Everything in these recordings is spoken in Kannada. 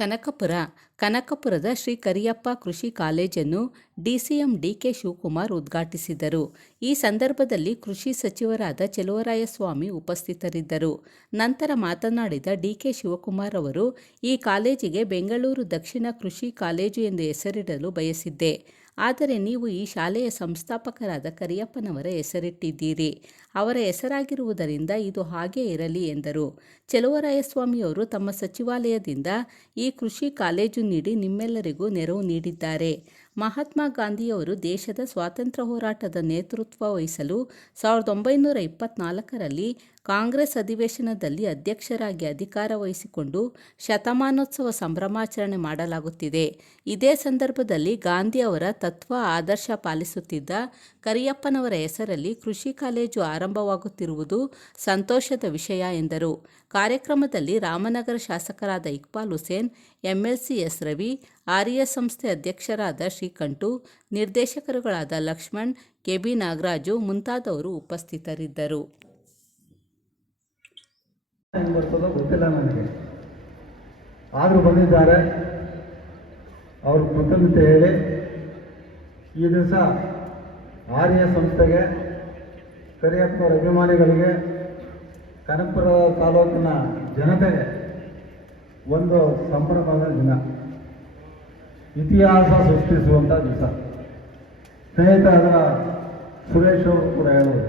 ಕನಕಪುರ ಕನಕಪುರದ ಶ್ರೀ ಕರಿಯಪ್ಪ ಕೃಷಿ ಕಾಲೇಜನ್ನು ಡಿಸಿಎಂ ಡಿಕೆ ಶಿವಕುಮಾರ್ ಉದ್ಘಾಟಿಸಿದರು. ಈ ಸಂದರ್ಭದಲ್ಲಿ ಕೃಷಿ ಸಚಿವರಾದ ಚೆಲುವರಾಯಸ್ವಾಮಿ ಉಪಸ್ಥಿತರಿದ್ದರು. ನಂತರ ಮಾತನಾಡಿದ ಡಿಕೆ ಶಿವಕುಮಾರ್ ಅವರು, ಈ ಕಾಲೇಜಿಗೆ ಬೆಂಗಳೂರು ದಕ್ಷಿಣ ಕೃಷಿ ಕಾಲೇಜು ಎಂದು ಹೆಸರಿಡಲು ಬಯಸಿದ್ದೆ. ಆದರೆ ನೀವು ಈ ಶಾಲೆಯ ಸಂಸ್ಥಾಪಕರಾದ ಕರಿಯಪ್ಪನವರ ಹೆಸರಿಟ್ಟಿದ್ದೀರಿ. ಅವರ ಹೆಸರಾಗಿರುವುದರಿಂದ ಇದು ಹಾಗೇ ಇರಲಿ ಎಂದರು. ಚೆಲುವರಾಯಸ್ವಾಮಿಯವರು ತಮ್ಮ ಸಚಿವಾಲಯದಿಂದ ಈ ಕೃಷಿ ಕಾಲೇಜು ನೀಡಿ ನಿಮ್ಮೆಲ್ಲರಿಗೂ ನೆರವು ನೀಡಿದ್ದಾರೆ. ಮಹಾತ್ಮ ಗಾಂಧಿಯವರು ದೇಶದ ಸ್ವಾತಂತ್ರ್ಯ ಹೋರಾಟದ ನೇತೃತ್ವ ವಹಿಸಲು 1924ರಲ್ಲಿ ಕಾಂಗ್ರೆಸ್ ಅಧಿವೇಶನದಲ್ಲಿ ಅಧ್ಯಕ್ಷರಾಗಿ ಅಧಿಕಾರ ವಹಿಸಿಕೊಂಡು ಶತಮಾನೋತ್ಸವ ಸಂಭ್ರಮಾಚರಣೆ ಮಾಡಲಾಗುತ್ತಿದೆ. ಇದೇ ಸಂದರ್ಭದಲ್ಲಿ ಗಾಂಧಿ ಅವರ ತತ್ವ ಆದರ್ಶ ಪಾಲಿಸುತ್ತಿದ್ದ ಕರಿಯಪ್ಪನವರ ಹೆಸರಲ್ಲಿ ಕೃಷಿ ಕಾಲೇಜು ಆರಂಭವಾಗುತ್ತಿರುವುದು ಸಂತೋಷದ ವಿಷಯ ಎಂದರು. ಕಾರ್ಯಕ್ರಮದಲ್ಲಿ ರಾಮನಗರ ಶಾಸಕರಾದ Iqbal Hussain, MLC S Ravi, RS ಸಂಸ್ಥೆ ಅಧ್ಯಕ್ಷರಾದ ಶ್ರೀಕಂಠು, ನಿರ್ದೇಶಕರುಗಳಾದ ಲಕ್ಷ್ಮಣ್, ಕೆಬಿ ನಾಗರಾಜು ಮುಂತಾದವರು ಉಪಸ್ಥಿತರಿದ್ದರು. ಗೊತ್ತಿಲ್ಲ ನನಗೆ, ಆದರೂ ಬಂದಿದ್ದಾರೆ. ಅವ್ರ ಕೃತಜ್ಞತೆ ಹೇಳಿ ಈ ದಿವಸ ಆರ್ಎಸ್ ಸಂಸ್ಥೆಗೆ, ಕರಿಯಪ್ಪನವರ ಅಭಿಮಾನಿಗಳಿಗೆ, ಕನಕಪುರ ತಾಲೂಕಿನ ಜನತೆಗೆ ಒಂದು ಸಂಭ್ರಮದ ದಿನ, ಇತಿಹಾಸ ಸೃಷ್ಟಿಸುವಂಥ ದಿವಸ. ಸ್ನೇಹಿತರಾದ ಸುರೇಶ್ ಅವರು ಕೂಡ ಹೇಳೋದು,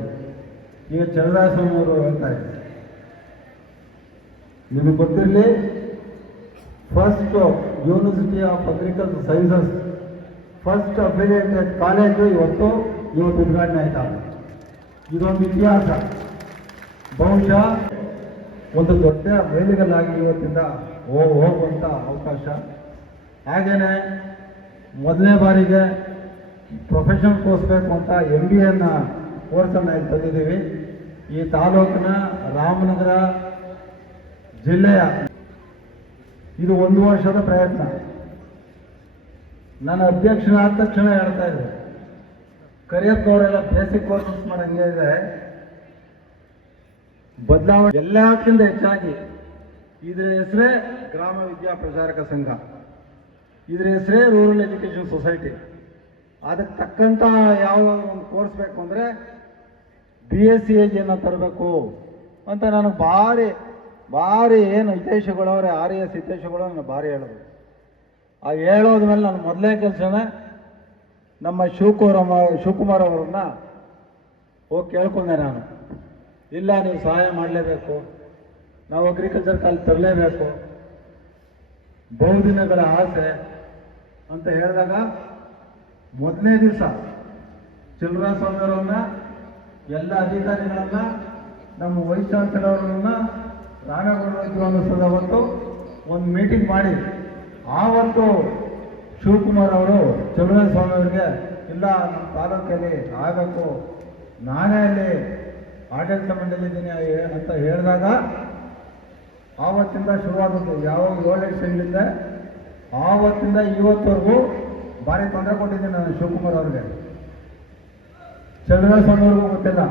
ಈಗ ಚಂದ್ರಸ್ವಾಮಿಯವರು ಹೇಳ್ತಾ ಇದ್ದಾರೆ, ನಿಮಗೆ ಗೊತ್ತಿರಲಿ, first university of agriculture sciences first affiliated college ಇವತ್ತು ಉದ್ಘಾಟನೆ ಆಯ್ತಾ. ಇದೊಂದು ಇತಿಹಾಸ. ಬಹುಶಃ ಒಂದು ದೊಡ್ಡ ಮೇಲಿಗಲ್ಲಾಗಿ ಇವತ್ತಿಂದ ಹೋಗುವಂಥ ಅವಕಾಶ. ಹಾಗೆಯೇ ಮೊದಲನೇ ಬಾರಿಗೆ ಪ್ರೊಫೆಷನಲ್ ಕೋರ್ಸ್ ಬೇಕು ಅಂತ MBA ಕೋರ್ಸನ್ನು ಇಲ್ಲಿ ತಂದಿದ್ದೀವಿ. ಈ ತಾಲೂಕಿನ ರಾಮನಗರ ಜಿಲ್ಲೆಯ ಇದು 1 ವರ್ಷದ ಪ್ರಯತ್ನ. ನನ್ನ ಅಧ್ಯಕ್ಷನಾದ ತಕ್ಷಣ ಹೇಳ್ತಾ ಇದ್ದೆ, ಕರಿಯಪ್ಪನವರೆಲ್ಲ ಬೇಸಿಕ್ ಕೋರ್ಸಸ್ ಮಾಡಂಗೆ ಇದೆ, ಬದಲಾವಣೆ ಎಲ್ಲಕ್ಕಿಂತ ಹೆಚ್ಚಾಗಿ ಇದರ ಹೆಸರೇ ಗ್ರಾಮ ವಿದ್ಯಾ ಪ್ರಚಾರಕ ಸಂಘ, ಇದರ ಹೆಸರೇ ರೂರಲ್ ಎಜುಕೇಷನ್ ಸೊಸೈಟಿ. ಅದಕ್ಕೆ ತಕ್ಕಂಥ ಯಾವುದಾದ್ರು ಒಂದು ಕೋರ್ಸ್ ಬೇಕು ಅಂದರೆ BSc AG ತರಬೇಕು ಅಂತ ನನಗೆ ಭಾರಿ ಏನು ಹಿತೈಷಿಗಳವ್ರೆ, RES ಹಿತೈಷಿಗಳು ನನಗೆ ಭಾರಿ ಹೇಳೋದು. ಆ ಹೇಳೋದ್ಮೇಲೆ ನಾನು ಮೊದಲನೇ ಕೆಲಸನೇ ನಮ್ಮ ಶಿವಕುಮಾರ್ ಅವರನ್ನ ಹೋಗಿ ಕೇಳ್ಕೊಂಡೆ ನಾನು. ಇಲ್ಲ, ನೀವು ಸಹಾಯ ಮಾಡಲೇಬೇಕು, ನಾವು ಅಗ್ರಿಕಲ್ಚರ್ ಕಾಲೇಜ್ ತರಲೇಬೇಕು, ಬಹುದಿನಗಳ ಆಸೆ ಅಂತ ಹೇಳಿದಾಗ ಮೊದಲನೇ ದಿವಸ ಚೆಲುವರಾಯಸ್ವಾಮಿಯವರನ್ನ, ಎಲ್ಲ ಅಧಿಕಾರಿಗಳನ್ನ, ನಮ್ಮ ವೈಸ್ ಚಾನ್ಸಲರ್ ಅವರನ್ನ, ರಾಮೇಗೌಡ ಅವತ್ತು ಒಂದು ಮೀಟಿಂಗ್ ಮಾಡಿ, ಆವತ್ತು ಶಿವಕುಮಾರ್ ಅವರು ಚೆಲುವರಾಯಸ್ವಾಮಿ ಅವರಿಗೆ, ಇಲ್ಲ ನಮ್ಮ ತಾಲೂಕಲ್ಲಿ ಆಗಬೇಕು, ನಾನೇ ಅಲ್ಲಿ ಆಡಳಿತ ಮಂಡಳಿದ್ದೀನಿ ಅಂತ ಹೇಳಿದಾಗ ಆವತ್ತಿಂದ ಶುರುವಾದದ್ದು. ಯಾವಾಗ 7 ವರ್ಷಗಳಿಂದ ಆವತ್ತಿಂದ ಇವತ್ತವರೆಗೂ ಭಾರಿ ತೊಂದರೆ ಕೊಟ್ಟಿದ್ದೀನಿ ನಾನು ಶಿವಕುಮಾರ್ ಅವ್ರಿಗೆ. ಚೆಲುವರಾಯಸ್ವಾಮಿ ಅವ್ರಿಗೂ ಗೊತ್ತಿಲ್ಲ.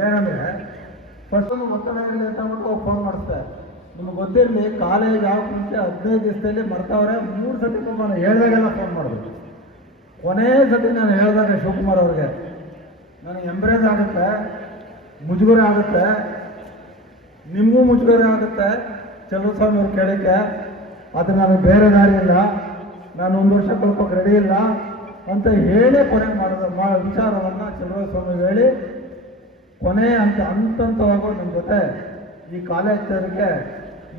ಏನಂದರೆ ಫಸ್ಟ್ ಒತ್ತಡ ಇರಲಿ ಅಂತ ಅಂದ್ಬಿಟ್ಟು ಫೋನ್ ಮಾಡಿಸ್ದೆ. ನಿಮ್ಗೆ ಗೊತ್ತಿರಲಿ, ಕಾಲೇಜ್ ಯಾವ ಮುಂಚೆ 15 ದಿವಸದಲ್ಲಿ ಮರ್ತವ್ರೆ. 3 ಸತಿ ನಾನು ಹೇಳಿದಾಗೆಲ್ಲ ಫೋನ್ ಮಾಡಿದ್ರು. ಕೊನೇ ಸತಿ ನಾನು ಹೇಳಿದಾಗ ಶಿವಕುಮಾರ್ ಅವ್ರಿಗೆ ನನಗೆ ಎಂಬ್ರೇಸ್ ಆಗುತ್ತೆ, ಮುಜುಗರ ಆಗುತ್ತೆ, ನಿಮಗೂ ಮುಜುಗರ ಆಗುತ್ತೆ ಚೆಲುವರಾಯಸ್ವಾಮಿ ಅವ್ರು ಕೇಳೋಕ್ಕೆ. ಅದು ನನಗೆ ಬೇರೆ ದಾರಿ ಇಲ್ಲ, ನಾನು 1 ವರ್ಷ ಕಳ್ಕೋಕೆ ರೆಡಿ ಇಲ್ಲ ಅಂತ ಹೇಳಿ ಕೊನೆ ವಿಚಾರವನ್ನು ಚೆಲುವರಾಯಸ್ವಾಮಿಗೆ ಹೇಳಿ ಕೊನೆ ಹಂತವಾಗೋ ನಮ್ಮ ಜೊತೆ ಈ ಕಾಲೇಜ್ ತರಕ್ಕೆ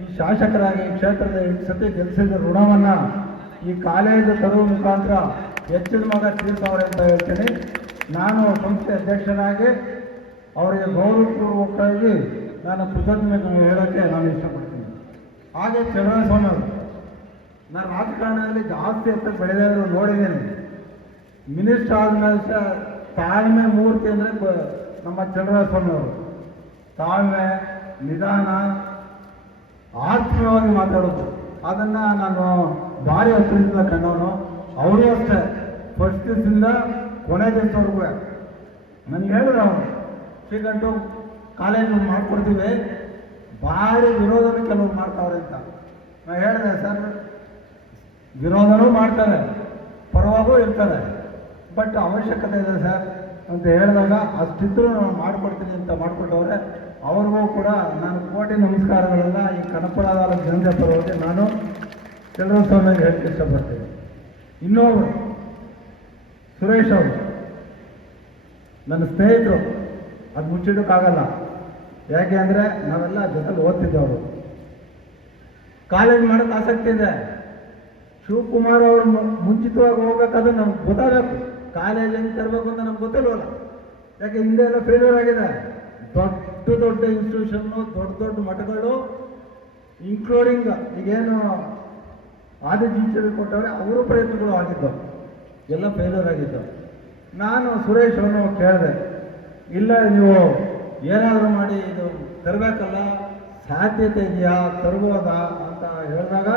ಈ ಶಾಸಕರಾಗಿ ಈ ಕ್ಷೇತ್ರದ 8 ಸತಿ ಗೆಲ್ಲಿಸಿದ ಋಣವನ್ನು ಈ ಕಾಲೇಜು ತರುವ ಮುಖಾಂತರ ಹೆಚ್ಚಿನ ಮಗ ತೀರ್ಸವ್ರೆ ಅಂತ ಹೇಳ್ತೀನಿ. ನಾನು ಸಂಸ್ಥೆ ಅಧ್ಯಕ್ಷನಾಗಿ ಅವರಿಗೆ ಗೌರವಪೂರ್ವಕವಾಗಿ ನಾನು ಕೃತಜ್ಞತೆ ಹೇಳೋಕ್ಕೆ ನಾನು ಇಷ್ಟಪಡ್ತೀನಿ. ಹಾಗೆ ಚೆಲುವರಾಯಸ್ವಾಮಿ ಅವರು, ನಾನು ರಾಜಕಾರಣದಲ್ಲಿ ಜಾಸ್ತಿ ಎತ್ತಕ್ಕೆ ಬೆಳೆದಿರೋ ನೋಡಿದ್ದೀನಿ. ಮಿನಿಸ್ಟರ್ ಆದಮೇಲೆ ತಾಳ್ಮೆ ಮೂರ್ತಿ ಅಂದರೆ ನಮ್ಮ ಚೆಲುವರಾಯಸ್ವಾಮಿ ಅವರು. ತಾಳ್ಮೆ, ನಿಧಾನ, ಆತ್ಮೀಯವಾಗಿ ಮಾತಾಡೋದು, ಅದನ್ನು ನಾನು ಭಾರಿ ಹತ್ತಿರದಿಂದ ಕಂಡವನು. ಅವರು ಅಷ್ಟೇ, ಫಸ್ಟ್ ದಿವಸದಿಂದ ಕೊನೆ ದಿವಸವರೆಗೂ ನನಗೆ ಹೇಳಿದ್ರು ಅವರು, ಶ್ರೀಕಂಠು ಕಾಲೇಜು ಮಾಡಿಕೊಡ್ತೀವಿ, ಭಾರಿ ವಿರೋಧನ ಕೆಲವರು ಮಾಡ್ತಾವ್ರೆ ಅಂತ. ನಾನು ಹೇಳಿದೆ ಸರ್, ವಿರೋಧನೂ ಮಾಡ್ತಾರೆ, ಪರವಾಗೂ ಇರ್ತಾರೆ, ಬಟ್ ಅವಶ್ಯಕತೆ ಇದೆ ಸರ್ ಅಂತ ಹೇಳಿದಾಗ ಅಷ್ಟಿದ್ರೂ ನಾನು ಮಾಡಿಕೊಡ್ತೀನಿ ಅಂತ ಮಾಡಿಕೊಟ್ಟವ್ರೆ. ಅವ್ರಿಗೂ ಕೂಡ ನಾನು ಕೋಟಿ ನಮಸ್ಕಾರಗಳೆಲ್ಲ ಈ ಕನಕಪುರ ತಾಲೂಕು ಜನತೆ ಪರವಾಗಿ ನಾನು ಸ್ವಾಮಿಗೆ ಹೇಳಕ್ಕೆ ಇಷ್ಟಪಡ್ತೀನಿ. ಇನ್ನೊಬ್ರು ಸುರೇಶ್ ಅವರು ನನ್ನ ಸ್ನೇಹಿತರು, ಅದು ಮುಚ್ಚಿಡೋಕ್ಕಾಗಲ್ಲ. ಯಾಕೆ ಅಂದರೆ ನಾವೆಲ್ಲ ಜೊತೆಲಿ ಓದ್ತಿದ್ದವರು, ಕಾಲೇಜ್ ಮಾಡೋಕ್ಕೆ ಆಸಕ್ತಿ ಇದೆ. ಶಿವಕುಮಾರ್ ಅವರು ಮುಂಚಿತವಾಗಿ ಹೋಗ್ಬೇಕಾದ್ರೆ ನಮ್ಗೆ ಗೊತ್ತಾಗಬೇಕು, ಕಾಲೇಜ್ ಹೆಂಗೆ ತರಬೇಕು ಅಂತ ನಮ್ಗೆ ಗೊತ್ತಿಲ್ವಲ್ಲ. ಯಾಕೆ ಹಿಂದೆ ಎಲ್ಲ ಫೇಲ್ಯೂರ್ ಆಗಿದೆ. ದೊಡ್ಡ ದೊಡ್ಡ ಇನ್ಸ್ಟಿಟ್ಯೂಷನ್ನು, ದೊಡ್ಡ ದೊಡ್ಡ ಮಠಗಳು, ಇನ್ಕ್ಲೂಡಿಂಗ್ ಈಗೇನು ಆದಿಚುಂಚನಗಿರಿ ಕೊಟ್ಟವ್ರೆ ಅವರು ಪ್ರಯತ್ನಗಳು ಆಗಿದ್ದವು, ಎಲ್ಲ ಫೇಲ್ಯೂರ್ ಆಗಿದ್ದವು. ನಾನು ಸುರೇಶ್ ಅವನು ಕೇಳಿದೆ, ಇಲ್ಲ ನೀವು ಏನಾದರೂ ಮಾಡಿ ಇದು ತರಬೇಕಲ್ಲ, ಸಾಧ್ಯತೆ ಇದೆಯಾ, ತರ್ಬೋದಾ ಅಂತ ಹೇಳಿದಾಗ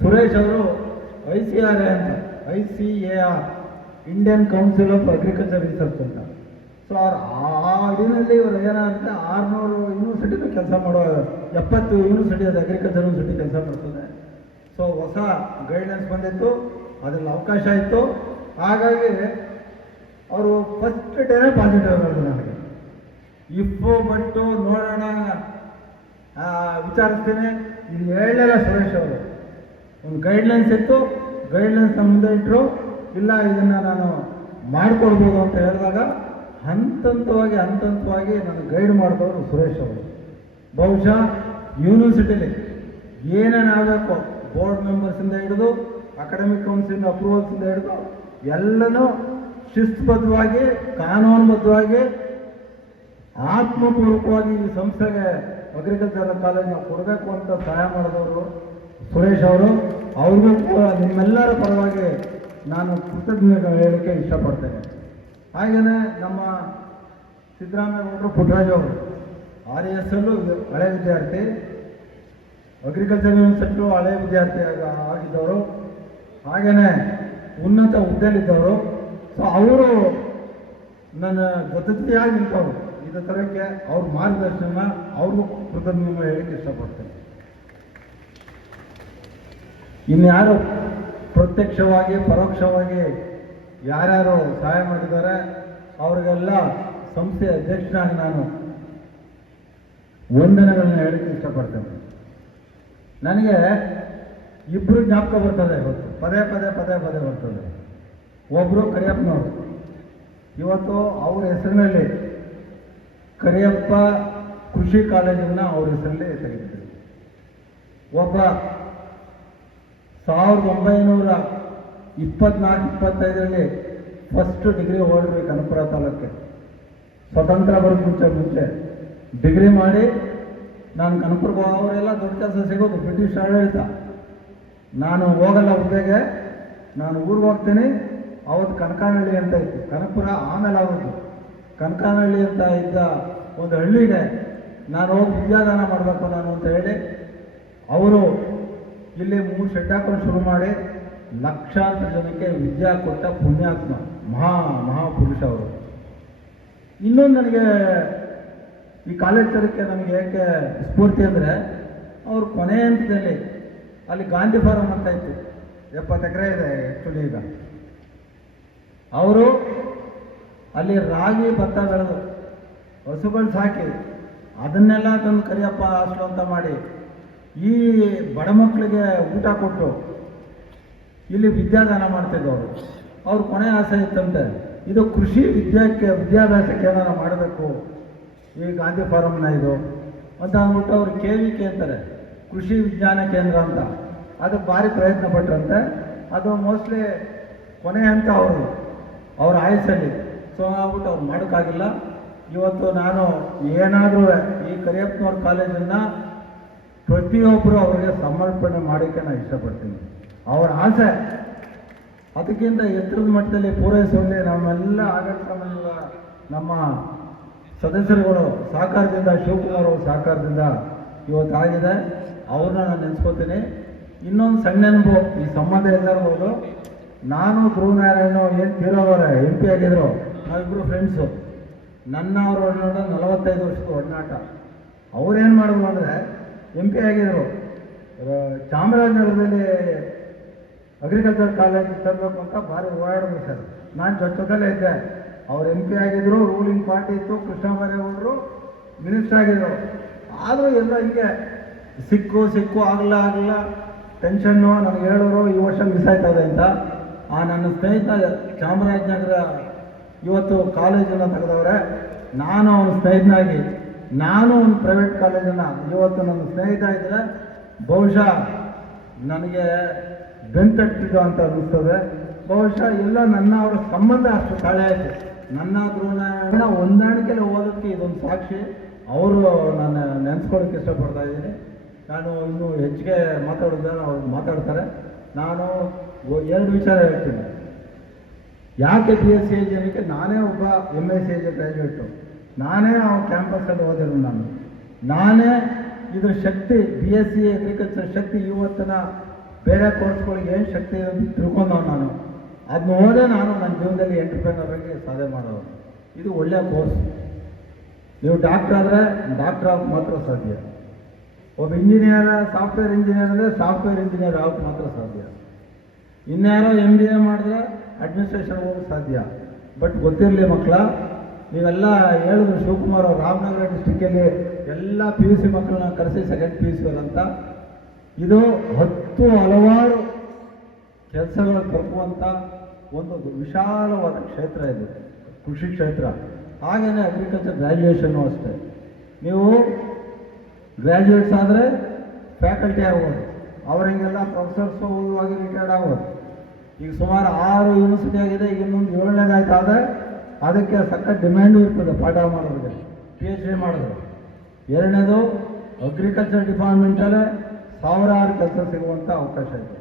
ಸುರೇಶ್ ಅವರು ICRA ಅಂತ, ICAR Indian council of agriculture research ಅಂತ, ಸೊ ಅವ್ರು ಆ ಅಡಿನಲ್ಲಿ ಇವರು ಏನಂತ 600 ಯೂನಿವರ್ಸಿಟಿನೂ ಕೆಲಸ ಮಾಡೋ, 70 ಯೂನಿವರ್ಸಿಟಿ ಅದು ಅಗ್ರಿಕಲ್ಚರ್ ಯೂನಿವರ್ಸಿಟಿ ಕೆಲಸ ಮಾಡ್ತದೆ. ಸೊ ಹೊಸ ಗೈಡ್ಲೈನ್ಸ್ ಬಂದಿತ್ತು, ಅದರಲ್ಲಿ ಅವಕಾಶ ಇತ್ತು. ಹಾಗಾಗಿ ಅವರು ಫಸ್ಟ್ ಡೇನೇ ಪಾಸಿಟಿವ್ ಹೇಳಿದ್ರು ನನಗೆ. ಬಟ್ಟು ನೋಡೋಣ, ವಿಚಾರಿಸ್ತೀನಿ, ಇದು ಹೇಳಲಿಲ್ಲ ಸುರೇಶ್ ಅವರು. ಒಂದು ಗೈಡ್ಲೈನ್ಸ್ ಇತ್ತು, ಗೈಡ್ಲೈನ್ಸ್ನ ಮುಂದೆ ಇಟ್ಟರು, ಇಲ್ಲ ಇದನ್ನು ನಾನು ಮಾಡಿಕೊಡ್ಬೋದು ಅಂತ ಹೇಳಿದಾಗ ಹಂತವಾಗಿ ನಾನು ಗೈಡ್ ಮಾಡಿದವರು ಸುರೇಶ್ ಅವರು. ಬಹುಶಃ ಯೂನಿವರ್ಸಿಟಿಲಿ ಏನೇನು ಆಗಬೇಕು, ಬೋರ್ಡ್ ಮೆಂಬರ್ಸಿಂದ ಹಿಡಿದು ಅಕಾಡೆಮಿಕ್ ಕೌನ್ಸಿಲ್ ಅಪ್ರೂವಲ್ಸಿಂದ ಹಿಡಿದು ಎಲ್ಲನೂ ಶಿಸ್ತುಬದ್ಧವಾಗಿ, ಕಾನೂನುಬದ್ಧವಾಗಿ, ಆತ್ಮಪೂರ್ವಕವಾಗಿ ಈ ಸಂಸ್ಥೆಗೆ ಅಗ್ರಿಕಲ್ಚರ್ ಕಾಲೇಜ್ ನಾವು ಕೊಡಬೇಕು ಅಂತ ಸಹಾಯ ಮಾಡಿದವರು ಸುರೇಶ್ ಅವರು. ಅವ್ರಿಗೂ ಕೂಡ ನಿಮ್ಮೆಲ್ಲರ ಪರವಾಗಿ ನಾನು ಕೃತಜ್ಞತೆ ಹೇಳಲಿಕ್ಕೆ ಇಷ್ಟಪಡ್ತೇನೆ. ಹಾಗೆಯೇ ನಮ್ಮ ಸಿದ್ದರಾಮೇಗೌಡರು ಪುಟ್ಟರಾಜು ಅವರು RESಲ್ಲೂ ಹಳೆ ವಿದ್ಯಾರ್ಥಿ, ಅಗ್ರಿಕಲ್ಚರ್ ಯೂನಿವರ್ಸಿಟಿಯಲ್ಲೂ ಹಳೆ ವಿದ್ಯಾರ್ಥಿ ಆಗಿದ್ದವರು, ಹಾಗೆಯೇ ಉನ್ನತ ಹುದ್ದೆಯಲ್ಲಿದ್ದವರು. ಸೊ ಅವರು ನನ್ನ ಜೊತೆಯಾಗಿ ನಿಂತವರು ಇದು ಥರಕ್ಕೆ ಅವ್ರ ಮಾರ್ಗದರ್ಶನ, ಅವ್ರಿಗೂ ಕೃತಜ್ಞತೆ ಹೇಳಲಿಕ್ಕೆ ಇಷ್ಟಪಡ್ತೇನೆ. ಇನ್ಯಾರು ಪ್ರತ್ಯಕ್ಷವಾಗಿ ಪರೋಕ್ಷವಾಗಿ ಯಾರ್ಯಾರು ಸಹಾಯ ಮಾಡಿದ್ದಾರೆ ಅವರಿಗೆಲ್ಲ ಸಂಸ್ಥೆಯ ಅಧ್ಯಕ್ಷನಾಗಿ ನಾನು ವಂದನೆಗಳನ್ನ ಹೇಳಕ್ಕೆ ಇಷ್ಟಪಡ್ತೇನೆ. ನನಗೆ ಇಬ್ಬರು ಜ್ಞಾಪಕ ಬರ್ತದೆ ಇವತ್ತು, ಪದೇ ಬರ್ತದೆ. ಒಬ್ಬರು ಕರಿಯಪ್ಪನವರು, ಇವತ್ತು ಅವ್ರ ಹೆಸರಿನಲ್ಲಿ ಕರಿಯಪ್ಪ ಕೃಷಿ ಕಾಲೇಜನ್ನು ಅವ್ರ ಹೆಸರಲ್ಲಿ ತೆಗೆದಿದ್ದಾರೆ. ಒಬ್ಬ 1924-25ರಲ್ಲಿ ಫಸ್ಟ್ ಡಿಗ್ರಿ ಹೋಲ್ಡ್ರು ಕನಕಪುರ ತಾಲೂಕಿಗೆ. ಸ್ವತಂತ್ರ ಬರೋಕ್ಕೆ ಮುಂಚೆ ಡಿಗ್ರಿ ಮಾಡಿ ನಾನು ಕನಕಪುರಕ್ಕೆ ಅವರೆಲ್ಲ ದೊಡ್ಡ ಕೆಲಸ ಸಿಗೋದು ಬ್ರಿಟಿಷ್ ಆಡಳಿತ. ನಾನು ಹೋಗಲ್ಲ ಹುದ್ದೆಗೆ, ನಾನು ಊರಿಗೆ ಹೋಗ್ತೀನಿ. ಅವತ್ತು ಕನಕಾನಹಳ್ಳಿ ಅಂತ ಇತ್ತು, ಕನಕಪುರ ಆಮೇಲೆ ಆಗೋದು. ಕನಕಾನಹಳ್ಳಿ ಅಂತ ಇದ್ದ ಒಂದು ಹಳ್ಳಿಗೆ ನಾನು ಹೋಗಿ ವಿದ್ಯಾದಾನ ಮಾಡಬೇಕು ನಾನು ಅಂತ ಹೇಳಿ ಅವರು ಇಲ್ಲಿ 3 ಶೆಡ್ ಹಾಕೊಂಡು ಶುರು ಮಾಡಿ ಲಕ್ಷಾಂತರ ಜನಕ್ಕೆ ವಿದ್ಯಾ ಕೊಟ್ಟ ಪುಣ್ಯಾತ್ಮ, ಮಹಾಪುರುಷ ಅವರು. ಇನ್ನೊಂದು ನನಗೆ ಈ ಕಾಲೇಜ್ ತರಕ್ಕೆ ನನಗೆ ಏಕೆ ಸ್ಫೂರ್ತಿ ಅಂದರೆ, ಅವರು ಕೊನೆ ಹಂತದಲ್ಲಿ ಅಲ್ಲಿ ಗಾಂಧಿ ಫಾರಂ ಅಂತ ಇತ್ತು, 70 ಎಕರೆ ಇದೆ ಆ್ಯಕ್ಚುಲಿ ಈಗ. ಅವರು ಅಲ್ಲಿ ರಾಗಿ ಭತ್ತ ಬೆಳೆದು ಹಸುಗಳು ಸಾಕಿ ಅದನ್ನೆಲ್ಲ ತಂದು ಕರಿಯಪ್ಪ ಹಾಸ್ಟೆಲ್ ಅಂತ ಮಾಡಿ ಈ ಬಡ ಮಕ್ಕಳಿಗೆ ಊಟ ಕೊಟ್ಟು ಇಲ್ಲಿ ವಿದ್ಯಾದಾನ ಮಾಡ್ತಿದ್ದವರು. ಅವ್ರ ಕೊನೆ ಆಸೆ ಇತ್ತಂತೆ, ಇದು ಕೃಷಿ ವಿದ್ಯಾಭ್ಯಾಸಕ್ಕೆ ಏನಾರು ಮಾಡಬೇಕು ಈ ಗಾಂಧಿ ಫಾರಮ್ನ ಇದು ಅಂತ ಅಂದ್ಬಿಟ್ಟು ಅವರು KVK ಅಂತಾರೆ, ಕೃಷಿ ವಿಜ್ಞಾನ ಕೇಂದ್ರ ಅಂತ. ಅದಕ್ಕೆ ಭಾರಿ ಪ್ರಯತ್ನ ಪಟ್ಟರಂತೆ. ಅದು ಮೋಸ್ಟ್ಲಿ ಕೊನೆ ಅಂತ ಅವ್ರ ಆಯಸ್ಸಲ್ಲಿ. ಸೊ ಆಗ್ಬಿಟ್ಟು ಅವ್ರು ಮಾಡೋಕ್ಕಾಗಿಲ್ಲ. ಇವತ್ತು ನಾನು ಏನಾದರೂ ಈ ಕರಿಯಪ್ಪನವ್ರ ಕಾಲೇಜನ್ನು ಪ್ರತಿಯೊಬ್ಬರು ಅವರಿಗೆ ಸಮರ್ಪಣೆ ಮಾಡೋಕ್ಕೆ ನಾನು ಇಷ್ಟಪಡ್ತೀನಿ. ಅವರ ಆಸೆ ಅದಕ್ಕಿಂತ ಎತ್ತರದ ಮಟ್ಟದಲ್ಲಿ ಪೂರೈಸುವಲ್ಲಿ ನಮ್ಮೆಲ್ಲ ಆಡಳಿತ ಮಂಡಳಿಯ ನಮ್ಮ ಸದಸ್ಯರುಗಳು ಸಹಕಾರದಿಂದ, ಶಿವಕುಮಾರ್ ಅವ್ರ ಸಹಕಾರದಿಂದ ಇವತ್ತಾಗಿದೆ. ಅವ್ರನ್ನ ನಾನು ನೆನೆಸ್ಕೋತೀನಿ. ಇನ್ನೊಂದು ಸಣ್ಣ ನೆನಪು, ಈ ಸಂಬಂಧ ಎಲ್ಲರಿಗೂ, ನಾನು ಧ್ರುವನಾರಾಯಣ ಏನು ತೀರೋವರೆ MP ಆಗಿದ್ರು, ನಾವಿಬ್ಬರು ಫ್ರೆಂಡ್ಸು. ನನ್ನ ಅವ್ರ ಒಡನಾಟ 45 ವರ್ಷದ ಒಡನಾಟ. ಅವ್ರೇನು ಮಾಡಿದ್ರು ಅಂದರೆ MP ಆಗಿದ್ರು, ಚಾಮರಾಜನಗರದಲ್ಲಿ ಅಗ್ರಿಕಲ್ಚರ್ ಕಾಲೇಜ್ ತರಬೇಕು ಅಂತ ಭಾರಿ ಓಡಾಡಿದ್ರು ಸರ್. ನಾನು ಜೊತೆಲೇ ಇದ್ದೆ. ಅವ್ರು MP ಆಗಿದ್ರು, ರೂಲಿಂಗ್ ಪಾರ್ಟಿ ಇತ್ತು, ಕೃಷ್ಣ ಬೈರೇಗೌಡರು ಮಿನಿಸ್ಟರ್ ಆಗಿದ್ರು. ಆದರೂ ಎಲ್ಲ ಹಿಂಗೆ ಸಿಕ್ಕು ಆಗಲ್ಲ ಟೆನ್ಷನ್ನು. ನನಗೆ ಹೇಳೋರು ಈ ವರ್ಷ ಮಿಸ್ ಆಯ್ತದೆ ಅಂತ. ನನ್ನ ಸ್ನೇಹಿತ ಚಾಮರಾಜನಗರ ಇವತ್ತು ಕಾಲೇಜನ್ನು ತೆಗೆದವ್ರೆ. ನಾನು ಅವನ ಸ್ನೇಹಿತನಾಗಿ ನಾನು ಒಂದು ಪ್ರೈವೇಟ್ ಕಾಲೇಜನ್ನು ಇವತ್ತು ನನ್ನ ಸ್ನೇಹಿತ ಇದ್ದರೆ ಬಹುಶಃ ನನಗೆ ಬೆಂತಟ್ಟಿದ್ದು ಅಂತ ಅನ್ನಿಸ್ತದೆ. ಬಹುಶಃ ಎಲ್ಲ ನನ್ನ ಅವರ ಸಂಬಂಧ ಅಷ್ಟು ತಾಳೆ ಆಯಿತು. ನನ್ನ ಧ್ರುವನ ಹೊಂದಾಣಿಕೆಯಲ್ಲಿ ಓದೋದಕ್ಕೆ ಇದೊಂದು ಸಾಕ್ಷಿ. ಅವರು ನಾನು ನೆನೆಸ್ಕೊಳ್ಳೋಕ್ಕೆ ಇಷ್ಟಪಡ್ತಾ ಇದ್ದೀನಿ. ನಾನು ಇನ್ನೂ ಹೆಚ್ಚಿಗೆ ಮಾತಾಡೋದನ್ನು ಅವ್ರು ಮಾತಾಡ್ತಾರೆ. ನಾನು 2 ವಿಚಾರ ಹೇಳ್ತೀನಿ. ಯಾಕೆ BSc ಜನಕ್ಕೆ ನಾನೇ ಒಬ್ಬ MSc ಗ್ರ್ಯಾಜುಯೇಟು, ನಾನೇ ಅವ್ರ ಕ್ಯಾಂಪಸ್ಸಲ್ಲಿ ಓದಿದ್ರು. ನಾನೇ ಇದ್ರ ಶಕ್ತಿ BSc ಅಗ್ರಿಕಲ್ಚರ್ ಶಕ್ತಿ ಇವತ್ತಿನ ಬೇರೆ ಕೋರ್ಸ್ಗಳಿಗೆ ಏನು ಶಕ್ತಿ ಅಂತ ತಿಳ್ಕೊಂಡವ್ ನಾನು. ಅದನ್ನ ಓದೇ ನಾನು ನನ್ನ ಜೀವನದಲ್ಲಿ ಎಂಟರ್ಪ್ರೈನರ್ ಆಗಿ ಸಾಧನೆ ಮಾಡೋದು. ಇದು ಒಳ್ಳೆಯ ಕೋರ್ಸ್. ನೀವು ಡಾಕ್ಟರ್ ಆದರೆ ಡಾಕ್ಟರ್ ಆಗೋಕ್ಕೆ ಮಾತ್ರ ಸಾಧ್ಯ. ಒಬ್ಬ ಇಂಜಿನಿಯರ್, ಸಾಫ್ಟ್ವೇರ್ ಇಂಜಿನಿಯರ್ ಅಂದರೆ ಸಾಫ್ಟ್ವೇರ್ ಇಂಜಿನಿಯರ್ ಆಗೋಕ್ಕೆ ಮಾತ್ರ ಸಾಧ್ಯ. ಇನ್ಯಾರೋ MBA ಮಾಡಿದ್ರೆ ಅಡ್ಮಿನಿಸ್ಟ್ರೇಷನ್ ಹೋಗೋಕ್ಕೆ ಸಾಧ್ಯ. ಬಟ್ ಗೊತ್ತಿರಲಿ ಮಕ್ಕಳ, ನೀವೆಲ್ಲ ಹೇಳಿದ್ರು ಶಿವಕುಮಾರ್ ಅವರು ರಾಮನಗರ ಡಿಸ್ಟಿಕ್ಕಲ್ಲಿ ಎಲ್ಲ PUC ಮಕ್ಕಳನ್ನ ಕರೆಸಿ ಸೆಕೆಂಡ್ PUC ಅಂತ. ಇದು ಹಲವಾರು ಕೆಲಸಗಳು ತಪ್ಪುವಂಥ ಒಂದು ವಿಶಾಲವಾದ ಕ್ಷೇತ್ರ ಇದು, ಕೃಷಿ ಕ್ಷೇತ್ರ. ಹಾಗೆಯೇ ಅಗ್ರಿಕಲ್ಚರ್ ಗ್ರ್ಯಾಜುಯೇಷನ್ನು ಅಷ್ಟೇ. ನೀವು ಗ್ರ್ಯಾಜುಯೇಟ್ಸ್ ಆದರೆ ಫ್ಯಾಕಲ್ಟಿ ಆಗ್ಬೋದು, ಅವರಿಗೆಲ್ಲ ಪ್ರೊಫೆಸರ್ಸ್ ಆಗಿ ರಿಟೈರ್ಡ್ ಆಗ್ಬೋದು. ಈಗ ಸುಮಾರು 6 ಯೂನಿವರ್ಸಿಟಿ ಆಗಿದೆ. ಈಗ ಇನ್ನೊಂದು 7ನೇದಾಯ್ತಾದರೆ ಅದಕ್ಕೆ ಸಖತ್ ಡಿಮ್ಯಾಂಡು ಇರ್ತದೆ ಪಾಠ ಮಾಡೋರಿಗೆ, PhD ಮಾಡಿದ್ರು. 2ನೇದು ಅಗ್ರಿಕಲ್ಚರ್ ಡಿಪಾರ್ಟ್ಮೆಂಟಲ್ಲೇ ಸಾವಿರಾರು ಕೆಲಸ ಸಿಗುವಂಥ ಅವಕಾಶ ಇದೆ.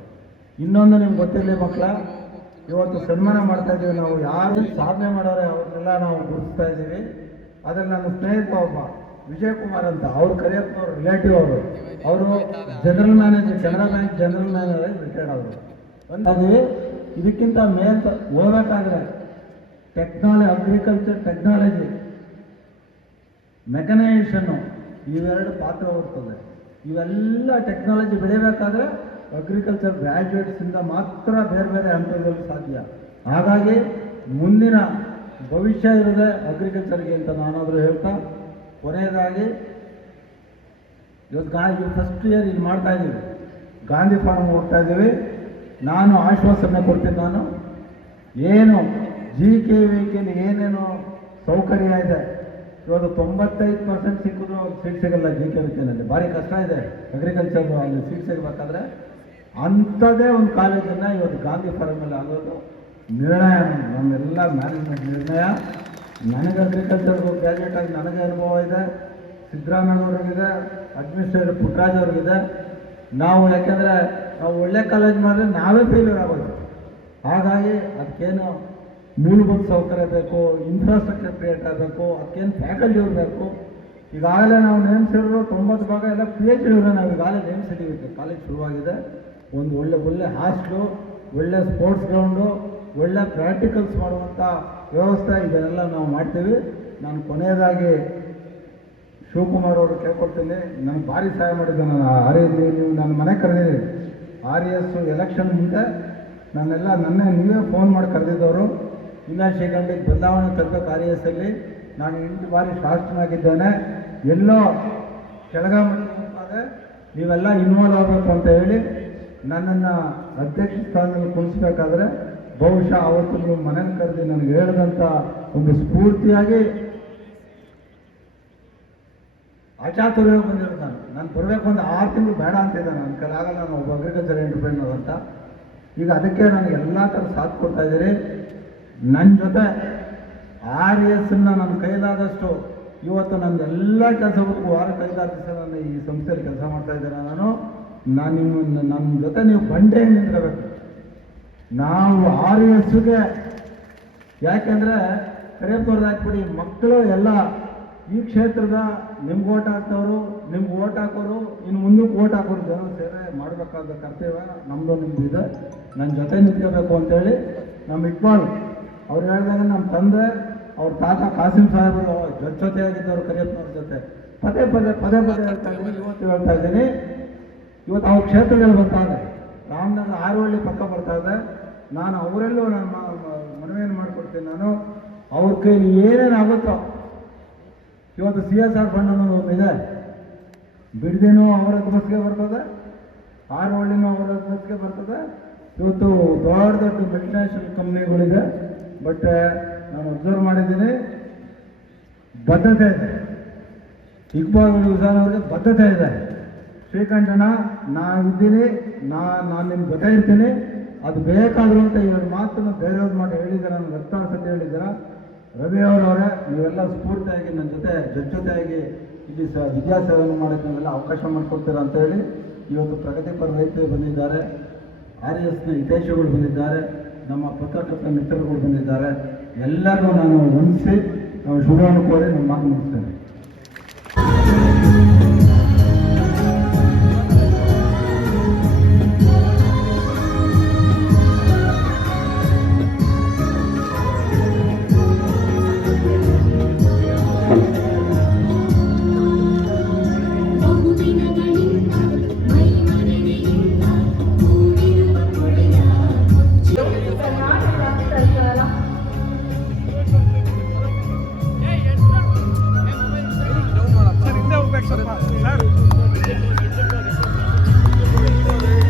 ಇನ್ನೊಂದು ನಿಮ್ಗೆ ಗೊತ್ತಿರಲಿ ಮಕ್ಕಳ, ಇವತ್ತು ಸನ್ಮಾನ ಮಾಡ್ತಾ ಇದ್ದೀವಿ ನಾವು. ಯಾರು ಸಾಧನೆ ಮಾಡೋರೆ ಅವ್ರನ್ನೆಲ್ಲ ನಾವು ಗುರುತಿಸ್ತಾ ಇದ್ದೀವಿ. ಅದ್ರಲ್ಲಿ ನನ್ನ ಸ್ನೇಹಿತ ಒಬ್ಬ ವಿಜಯಕುಮಾರ್ ಅಂತ, ಅವ್ರು ಕರಿಯಪ್ಪನವ್ರ ರಿಲೇಟಿವ್. ಅವರು general manager, Canara bank general manager retired ಆದರು. ಅಂದಿದ್ದೀವಿ. ಇದಕ್ಕಿಂತ ಮೇಲ್ ಹೋಗ್ಬೇಕಾದ್ರೆ ಅಗ್ರಿಕಲ್ಚರ್ ಟೆಕ್ನಾಲಜಿ, ಮೆಕನೈಸೇಷನ್ನು ಇವೆರಡು ಪಾತ್ರ ಬರ್ತದೆ. ಇವೆಲ್ಲ ಟೆಕ್ನಾಲಜಿ ಬೆಳಿಬೇಕಾದ್ರೆ ಅಗ್ರಿಕಲ್ಚರ್ ಗ್ರ್ಯಾಜುಯೇಟ್ಸಿಂದ ಮಾತ್ರ ಬೇರೆ ಬೇರೆ ಹಂತದಲ್ಲಿ ಸಾಧ್ಯ. ಹಾಗಾಗಿ ಮುಂದಿನ ಭವಿಷ್ಯ ಇರೋದೆ ಅಗ್ರಿಕಲ್ಚರ್ಗೆ ಅಂತ ನಾನಾದರೂ ಹೇಳ್ತಾ, ಕೊನೆಯದಾಗಿ ಇವತ್ತು ಫಸ್ಟ್ ಇಯರ್ ಇಲ್ಲಿ ಮಾಡ್ತಾ ಇದ್ದೀವಿ, ಗಾಂಧಿ ಫಾರ್ಮ್ ಹೋಗ್ತಾ ಇದ್ದೀವಿ. ನಾನು ಆಶ್ವಾಸನೆ ಕೊಡ್ತೀನಿ. ನಾನು ಏನು GKVKಲಿ ಏನೇನು ಸೌಕರ್ಯ ಇದೆ, ಇವತ್ತು 95% ಸಿಕ್ಕಿದ್ರು ಸೀಟ್ ಸಿಗಲ್ಲ. GKVKನಲ್ಲಿ ಭಾರಿ ಕಷ್ಟ ಇದೆ ಅಗ್ರಿಕಲ್ಚರ್ ಅಲ್ಲಿ ಸೀಟ್ ಸಿಗಬೇಕಾದ್ರೆ. ಅಂಥದ್ದೇ ಒಂದು ಕಾಲೇಜನ್ನು ಇವತ್ತು ಗಾಂಧಿ ಫಾರ್ಮಲ್ಲಿ ಆಗೋದು ನಿರ್ಣಯ, ನಮ್ಮೆಲ್ಲ ಮ್ಯಾನೇಜ್ಮೆಂಟ್ ನಿರ್ಣಯ. ನನಗೆ ಅಗ್ರಿಕಲ್ಚರ್ ಗ್ರ್ಯಾಜುಯೇಟ್ ಆಗಿ ನನಗೆ ಅನುಭವ ಇದೆ, ಸಿದ್ದರಾಮಯ್ಯವ್ರಿಗಿದೆ, ಅಡ್ಮಿನಿಸ್ಟ್ರೇಟರ್ ಪುಟ್ಟರಾಜ್ ಅವ್ರಿಗಿದೆ. ನಾವು ಯಾಕೆಂದರೆ ನಾವು ಒಳ್ಳೆ ಕಾಲೇಜ್ ಮಾಡಿದ್ರೆ ನಾವೇ ಫೇಲ್ಯೂರ್ ಆಗೋದು. ಹಾಗಾಗಿ ಅದಕ್ಕೇನು ಮೂಲಭೂತ ಸೌಕರ್ಯ ಬೇಕು, ಇನ್ಫ್ರಾಸ್ಟ್ರಕ್ಚರ್ ಕ್ರಿಯೇಟ್ ಆಗಬೇಕು, ಅದಕ್ಕೇನು ಫ್ಯಾಕಲ್ಟಿ ಇರಬೇಕು. ಈಗಾಗಲೇ ನಾವು ನೇಮಿಸಿರೋ 90 ಭಾಗ ಎಲ್ಲ PhD ನಾವು ಈಗಾಗಲೇ ನೇಮಿಸಿದ್ದೀವಿ. ಕಾಲೇಜ್ ಶುರುವಾಗಿದೆ. ಒಂದು ಒಳ್ಳೆ ಹಾಸ್ಟ್ಲು, ಒಳ್ಳೆ ಸ್ಪೋರ್ಟ್ಸ್ ಗ್ರೌಂಡು, ಒಳ್ಳೆ ಪ್ರಾಕ್ಟಿಕಲ್ಸ್ ಮಾಡುವಂಥ ವ್ಯವಸ್ಥೆ ಇದನ್ನೆಲ್ಲ ನಾವು ಮಾಡ್ತೀವಿ. ನಾನು ಕೊನೆಯದಾಗಿ ಶಿವಕುಮಾರ್ ಅವರು ಕೇಳ್ಕೊಳ್ತೀನಿ, ನನಗೆ ಭಾರಿ ಸಹಾಯ ಮಾಡಿದ್ದೆ. ನಾನು ನೀವು ನನ್ನ ಮನೆ ಕರೆದಿದ್ದೀರಿ. RES ಎಲೆಕ್ಷನ್ ಮುಂದೆ ನೀವೇ ಫೋನ್ ಮಾಡಿ ಕರೆದಿದ್ದವರು. ಇಲ್ಲ ಶ್ರೀಗಂಡಿಗೆ ಬದಲಾವಣೆ ತರಬೇಕು RESಲ್ಲಿ. ನಾನು 8 ಬಾರಿ ಶಾಸಕನಾಗಿದ್ದೇನೆ. ಎಲ್ಲೋ ಕೆಳಗಾಮದೆ ನೀವೆಲ್ಲ ಇನ್ವಾಲ್ವ್ ಆಗಬೇಕು ಅಂತ ಹೇಳಿ ನನ್ನನ್ನು ಅಧ್ಯಕ್ಷ ಸ್ಥಾನದಲ್ಲಿ ಕುಣಿಸ್ಬೇಕಾದ್ರೆ ಬಹುಶಃ ಅವತ್ತು ನೀವು ಮನೇಲಿ ಕರೆದು ನನಗೆ ಹೇಳಿದಂಥ ಒಂದು ಸ್ಫೂರ್ತಿಯಾಗಿ ಅಚಾತುರ್ಯ ಬಂದಿರೋದು. ನಾನು ಬರಬೇಕು ಒಂದು 6 ತಿಂಗಳು ಬೇಡ ಅಂತಿದ್ದೆ. ನನ್ನ ಕೈಲಾಗಲ್ಲ, ನಾನು ಒಬ್ಬ ಅಗ್ರಿಕಲ್ಚರ್ ಎಂಟರ್ಪ್ರೈನರ್ ಅಂತ. ಈಗ ಅದಕ್ಕೆ ನನಗೆ ಎಲ್ಲ ಥರ ಸಾಥ್ ಕೊಡ್ತಾ ಇದ್ದೀರಿ. ನನ್ನ ಜೊತೆ RESನ್ನು ನನ್ನ ಕೈಲಾದಷ್ಟು ಇವತ್ತು ನನ್ನ ಎಲ್ಲ ಕೆಲಸಗಳಿಗೂ ವಾರಕ್ಕೆ 5-6 ದಿವಸ ನಾನು ಈ ಸಂಸ್ಥೆಯಲ್ಲಿ ಕೆಲಸ ಮಾಡ್ತಾ ಇದ್ದೇನೆ. ನನ್ನ ಜೊತೆ ನೀವು ಬಂಡೆಗೆ ನಿಂತ್ಕೋಬೇಕು. ನಾವು RESಗೆ ಯಾಕೆಂದರೆ ಕರೆಯಪ್ಪವ್ರದ್ದು ಹಾಕ್ಬಿಡಿ, ಮಕ್ಕಳು ಎಲ್ಲ ಈ ಕ್ಷೇತ್ರದ ನಿಮ್ಗೆ ಓಟ್ ಹಾಕ್ತವರು, ನಿಮ್ಗೆ ಓಟ್ ಹಾಕೋರು, ಇನ್ನು ಮುಂದಕ್ಕೆ ಓಟ್ ಹಾಕೋರು ಜನ ಸೇವೆ ಮಾಡಬೇಕಾದ ಕರ್ತವ್ಯ ನಮ್ಮದು ನಿಮ್ಮದು ಇದೆ. ನನ್ನ ಜೊತೆ ನಿಂತ್ಕೋಬೇಕು ಅಂತೇಳಿ ನಮ್ಮ ಇಟ್ವಾಳ್ ಅವ್ರು ಹೇಳಿದಾಗ ನಮ್ಮ ತಂದೆ ಅವ್ರ ತಾತ ಕಾಸಿಂ ಸಾಹೇಬರು ಜೊತೆಯಾಗಿದ್ದವರು ಕರಿಯಪ್ಪನವ್ರ ಜೊತೆ ಪದೇ ಪದೇ ಹೇಳ್ತಾ ಇದ್ದೀನಿ. ಇವತ್ತು ಹೇಳ್ತಾ ಇದ್ದೀನಿ, ಇವತ್ತು ಅವ್ರ ಕ್ಷೇತ್ರದಲ್ಲಿ ಬರ್ತಾ ಇದೆ. ರಾಮನಗರ ಆರೋಹಳ್ಳಿ ಪಕ್ಕ ಬರ್ತಾ ಇದೆ. ನಾನು ಅವರೆಲ್ಲೂ ನಾನು ಮನವಿಯನ್ನು ಮಾಡಿಕೊಡ್ತೀನಿ. ನಾನು ಅವ್ರ ಕೈಲಿ ಏನೇನಾಗುತ್ತೋ, ಇವತ್ತು CSR ಫಂಡ್ ಅನ್ನೋದು ಒಂದಿದೆ, ಬಿಡದಿನೂ ಅವರ ಬಸ್ಗೆ ಬರ್ತದೆ, ಆರೋಹಳ್ಳಿನೂ ಅವರ ಬಸ್ಗೆ ಬರ್ತದೆ. ಇವತ್ತು ದೊಡ್ಡ ದೊಡ್ಡ ಮಲ್ಟಿನ್ಯಾಷನಲ್ ಕಂಪ್ನಿಗಳಿದೆ. ಬಟ್ ನಾನು ಅಬ್ಸರ್ವ್ ಮಾಡಿದ್ದೀನಿ, ಬದ್ಧತೆ ಇದೆ. ಇಕ್ಬಾಲ್ ಹುಸೇನ್ ಅವ್ರಿಗೆ ಬದ್ಧತೆ ಇದೆ. ಶ್ರೀಕಂಠಣ್ಣ, ನಾನಿದ್ದೀನಿ, ನಾನು ನಿಮ್ಮ ಜೊತೆ ಇರ್ತೀನಿ, ಅದು ಬೇಕಾದರೂ ಅಂತ ಇವ್ರ ಮಾತನ್ನು ಧೈರ್ಯವಾದ ಮಾಡಿ ಹೇಳಿದ್ದೀರ, ನನಗೆ ಹತ್ತಾರು ಸತಿ ಹೇಳಿದ್ದೀರ. ರವಿ ಅವರವರೇ, ನೀವೆಲ್ಲ ಸ್ಫೂರ್ತಿಯಾಗಿ ನನ್ನ ಜೊತೆಯಾಗಿ ಇಲ್ಲಿ ವಿದ್ಯಾಸೇವೆಯನ್ನು ಮಾಡೋಕ್ಕೆ ನೀವೆಲ್ಲ ಅವಕಾಶ ಮಾಡಿಕೊಡ್ತೀರಾ ಅಂತ ಹೇಳಿ ಇವತ್ತು ಪ್ರಗತಿಪರ ರೈತರು ಬಂದಿದ್ದಾರೆ, RSನ ಹಿತೈಷಿಗಳು ಬಂದಿದ್ದಾರೆ, ನಮ್ಮ ಪತ್ರಕರ್ತ ಮಿತ್ರರುಗಳು ಬಂದಿದ್ದಾರೆ. ಎಲ್ಲರಿಗೂ ನಾನು ವಂದಿಸಿ ನಾವು ಶುಭವನ್ನು ಕೋರಿ ನಮ್ಮ ಮಾತು ಮುಗಿಸ್ತೇನೆ.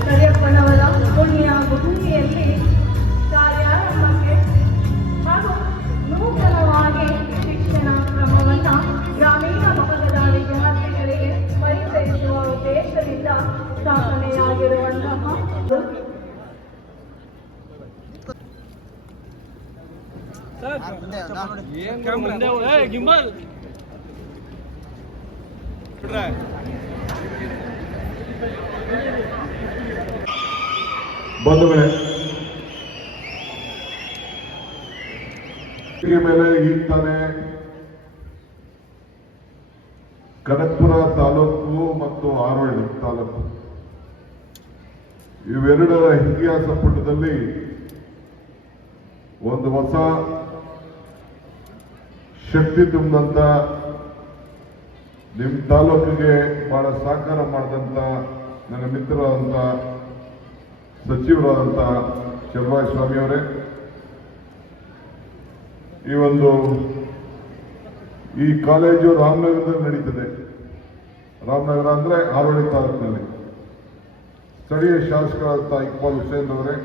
ಕರಿಯಪ್ಪನವರ ಪುಣ್ಯ ಭೂಮಿಯಲ್ಲಿ ಕಾರ್ಯಾರಂಭಕ್ಕೆ ಹಾಗೂ ನೂತನವಾಗಿ ಶಿಕ್ಷಣ ಕ್ರಮವನ್ನು ಗ್ರಾಮೀಣ ಭಾಗದ ವಿದ್ಯಾರ್ಥಿಗಳಿಗೆ ಪರಿಚಯಿಸುವ ಉದ್ದೇಶದಿಂದ ಸ್ಥಾಪನೆಯಾಗಿರುವಂತಹ ಬಂಧುಗಳೇ, ಮೇಲೆ ಈಗ ತಾನೇ ಕನಕಪುರ ತಾಲೂಕು ಮತ್ತು ಆರೋಹಳ್ಳಿ ತಾಲೂಕು ಇವೆರಡರ ಇತಿಹಾಸ ಪುಟದಲ್ಲಿ ಒಂದು ಹೊಸ ಶಕ್ತಿ ತುಂಬಿದಂತ, ನಿಮ್ಮ ತಾಲೂಕಿಗೆ ಬಹಳ ಸಹಕಾರ ಮಾಡಿದಂತ ನನ್ನ ಮಿತ್ರರಾದಂಥ ಸಚಿವರಾದಂಥ ಚಲುವರಾಯ ಸ್ವಾಮಿ ಅವರೇ, ಈ ಕಾಲೇಜು ರಾಮನಗರದಲ್ಲಿ ನಡೀತದೆ. ರಾಮನಗರ ಅಂದ್ರೆ ಆರೋಹಳ್ಳಿ ತಾಲೂಕಿನಲ್ಲಿ. ಸ್ಥಳೀಯ ಶಾಸಕರಾದಂಥ ಇಕ್ಬಾಲ್ ಹುಸೇನ್ ಅವರೇ,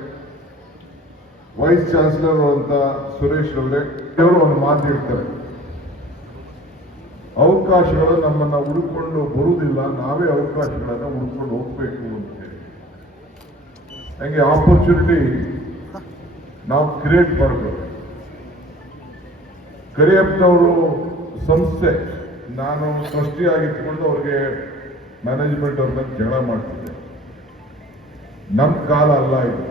ವೈಸ್ ಚಾನ್ಸಲರ್ ಆದಂಥ ಸುರೇಶ್ ಅವರೇ, ಇವರು ಒಂದು ಮಾತು ಹೇಳ್ತಾರೆ, ಅವಕಾಶಗಳು ನಮ್ಮನ್ನ ಹುಡುಕೊಂಡು ಬರುವುದಿಲ್ಲ, ನಾವೇ ಅವಕಾಶಗಳನ್ನ ಹುಡ್ಕೊಂಡು ಹೋಗ್ಬೇಕು ಅಂತ ಹೇಳಿ. ಹಂಗೆ ಆಪರ್ಚುನಿಟಿ ನಾವು ಕ್ರಿಯೇಟ್ ಮಾಡಬೇಕು. ಕರಿಯಪ್ಪನವರು ಸಂಸ್ಥೆ, ನಾನು ಟ್ರಸ್ಟಿ ಆಗಿಟ್ಕೊಂಡು ಅವ್ರಿಗೆ ಮ್ಯಾನೇಜ್ಮೆಂಟ್ ಅವ್ರ ಮೇಲೆ ಜಗಳ ಮಾಡ್ತಿದ್ದೆ. ನಮ್ಮ ಕಾಲ ಅಲ್ಲ ಇದು,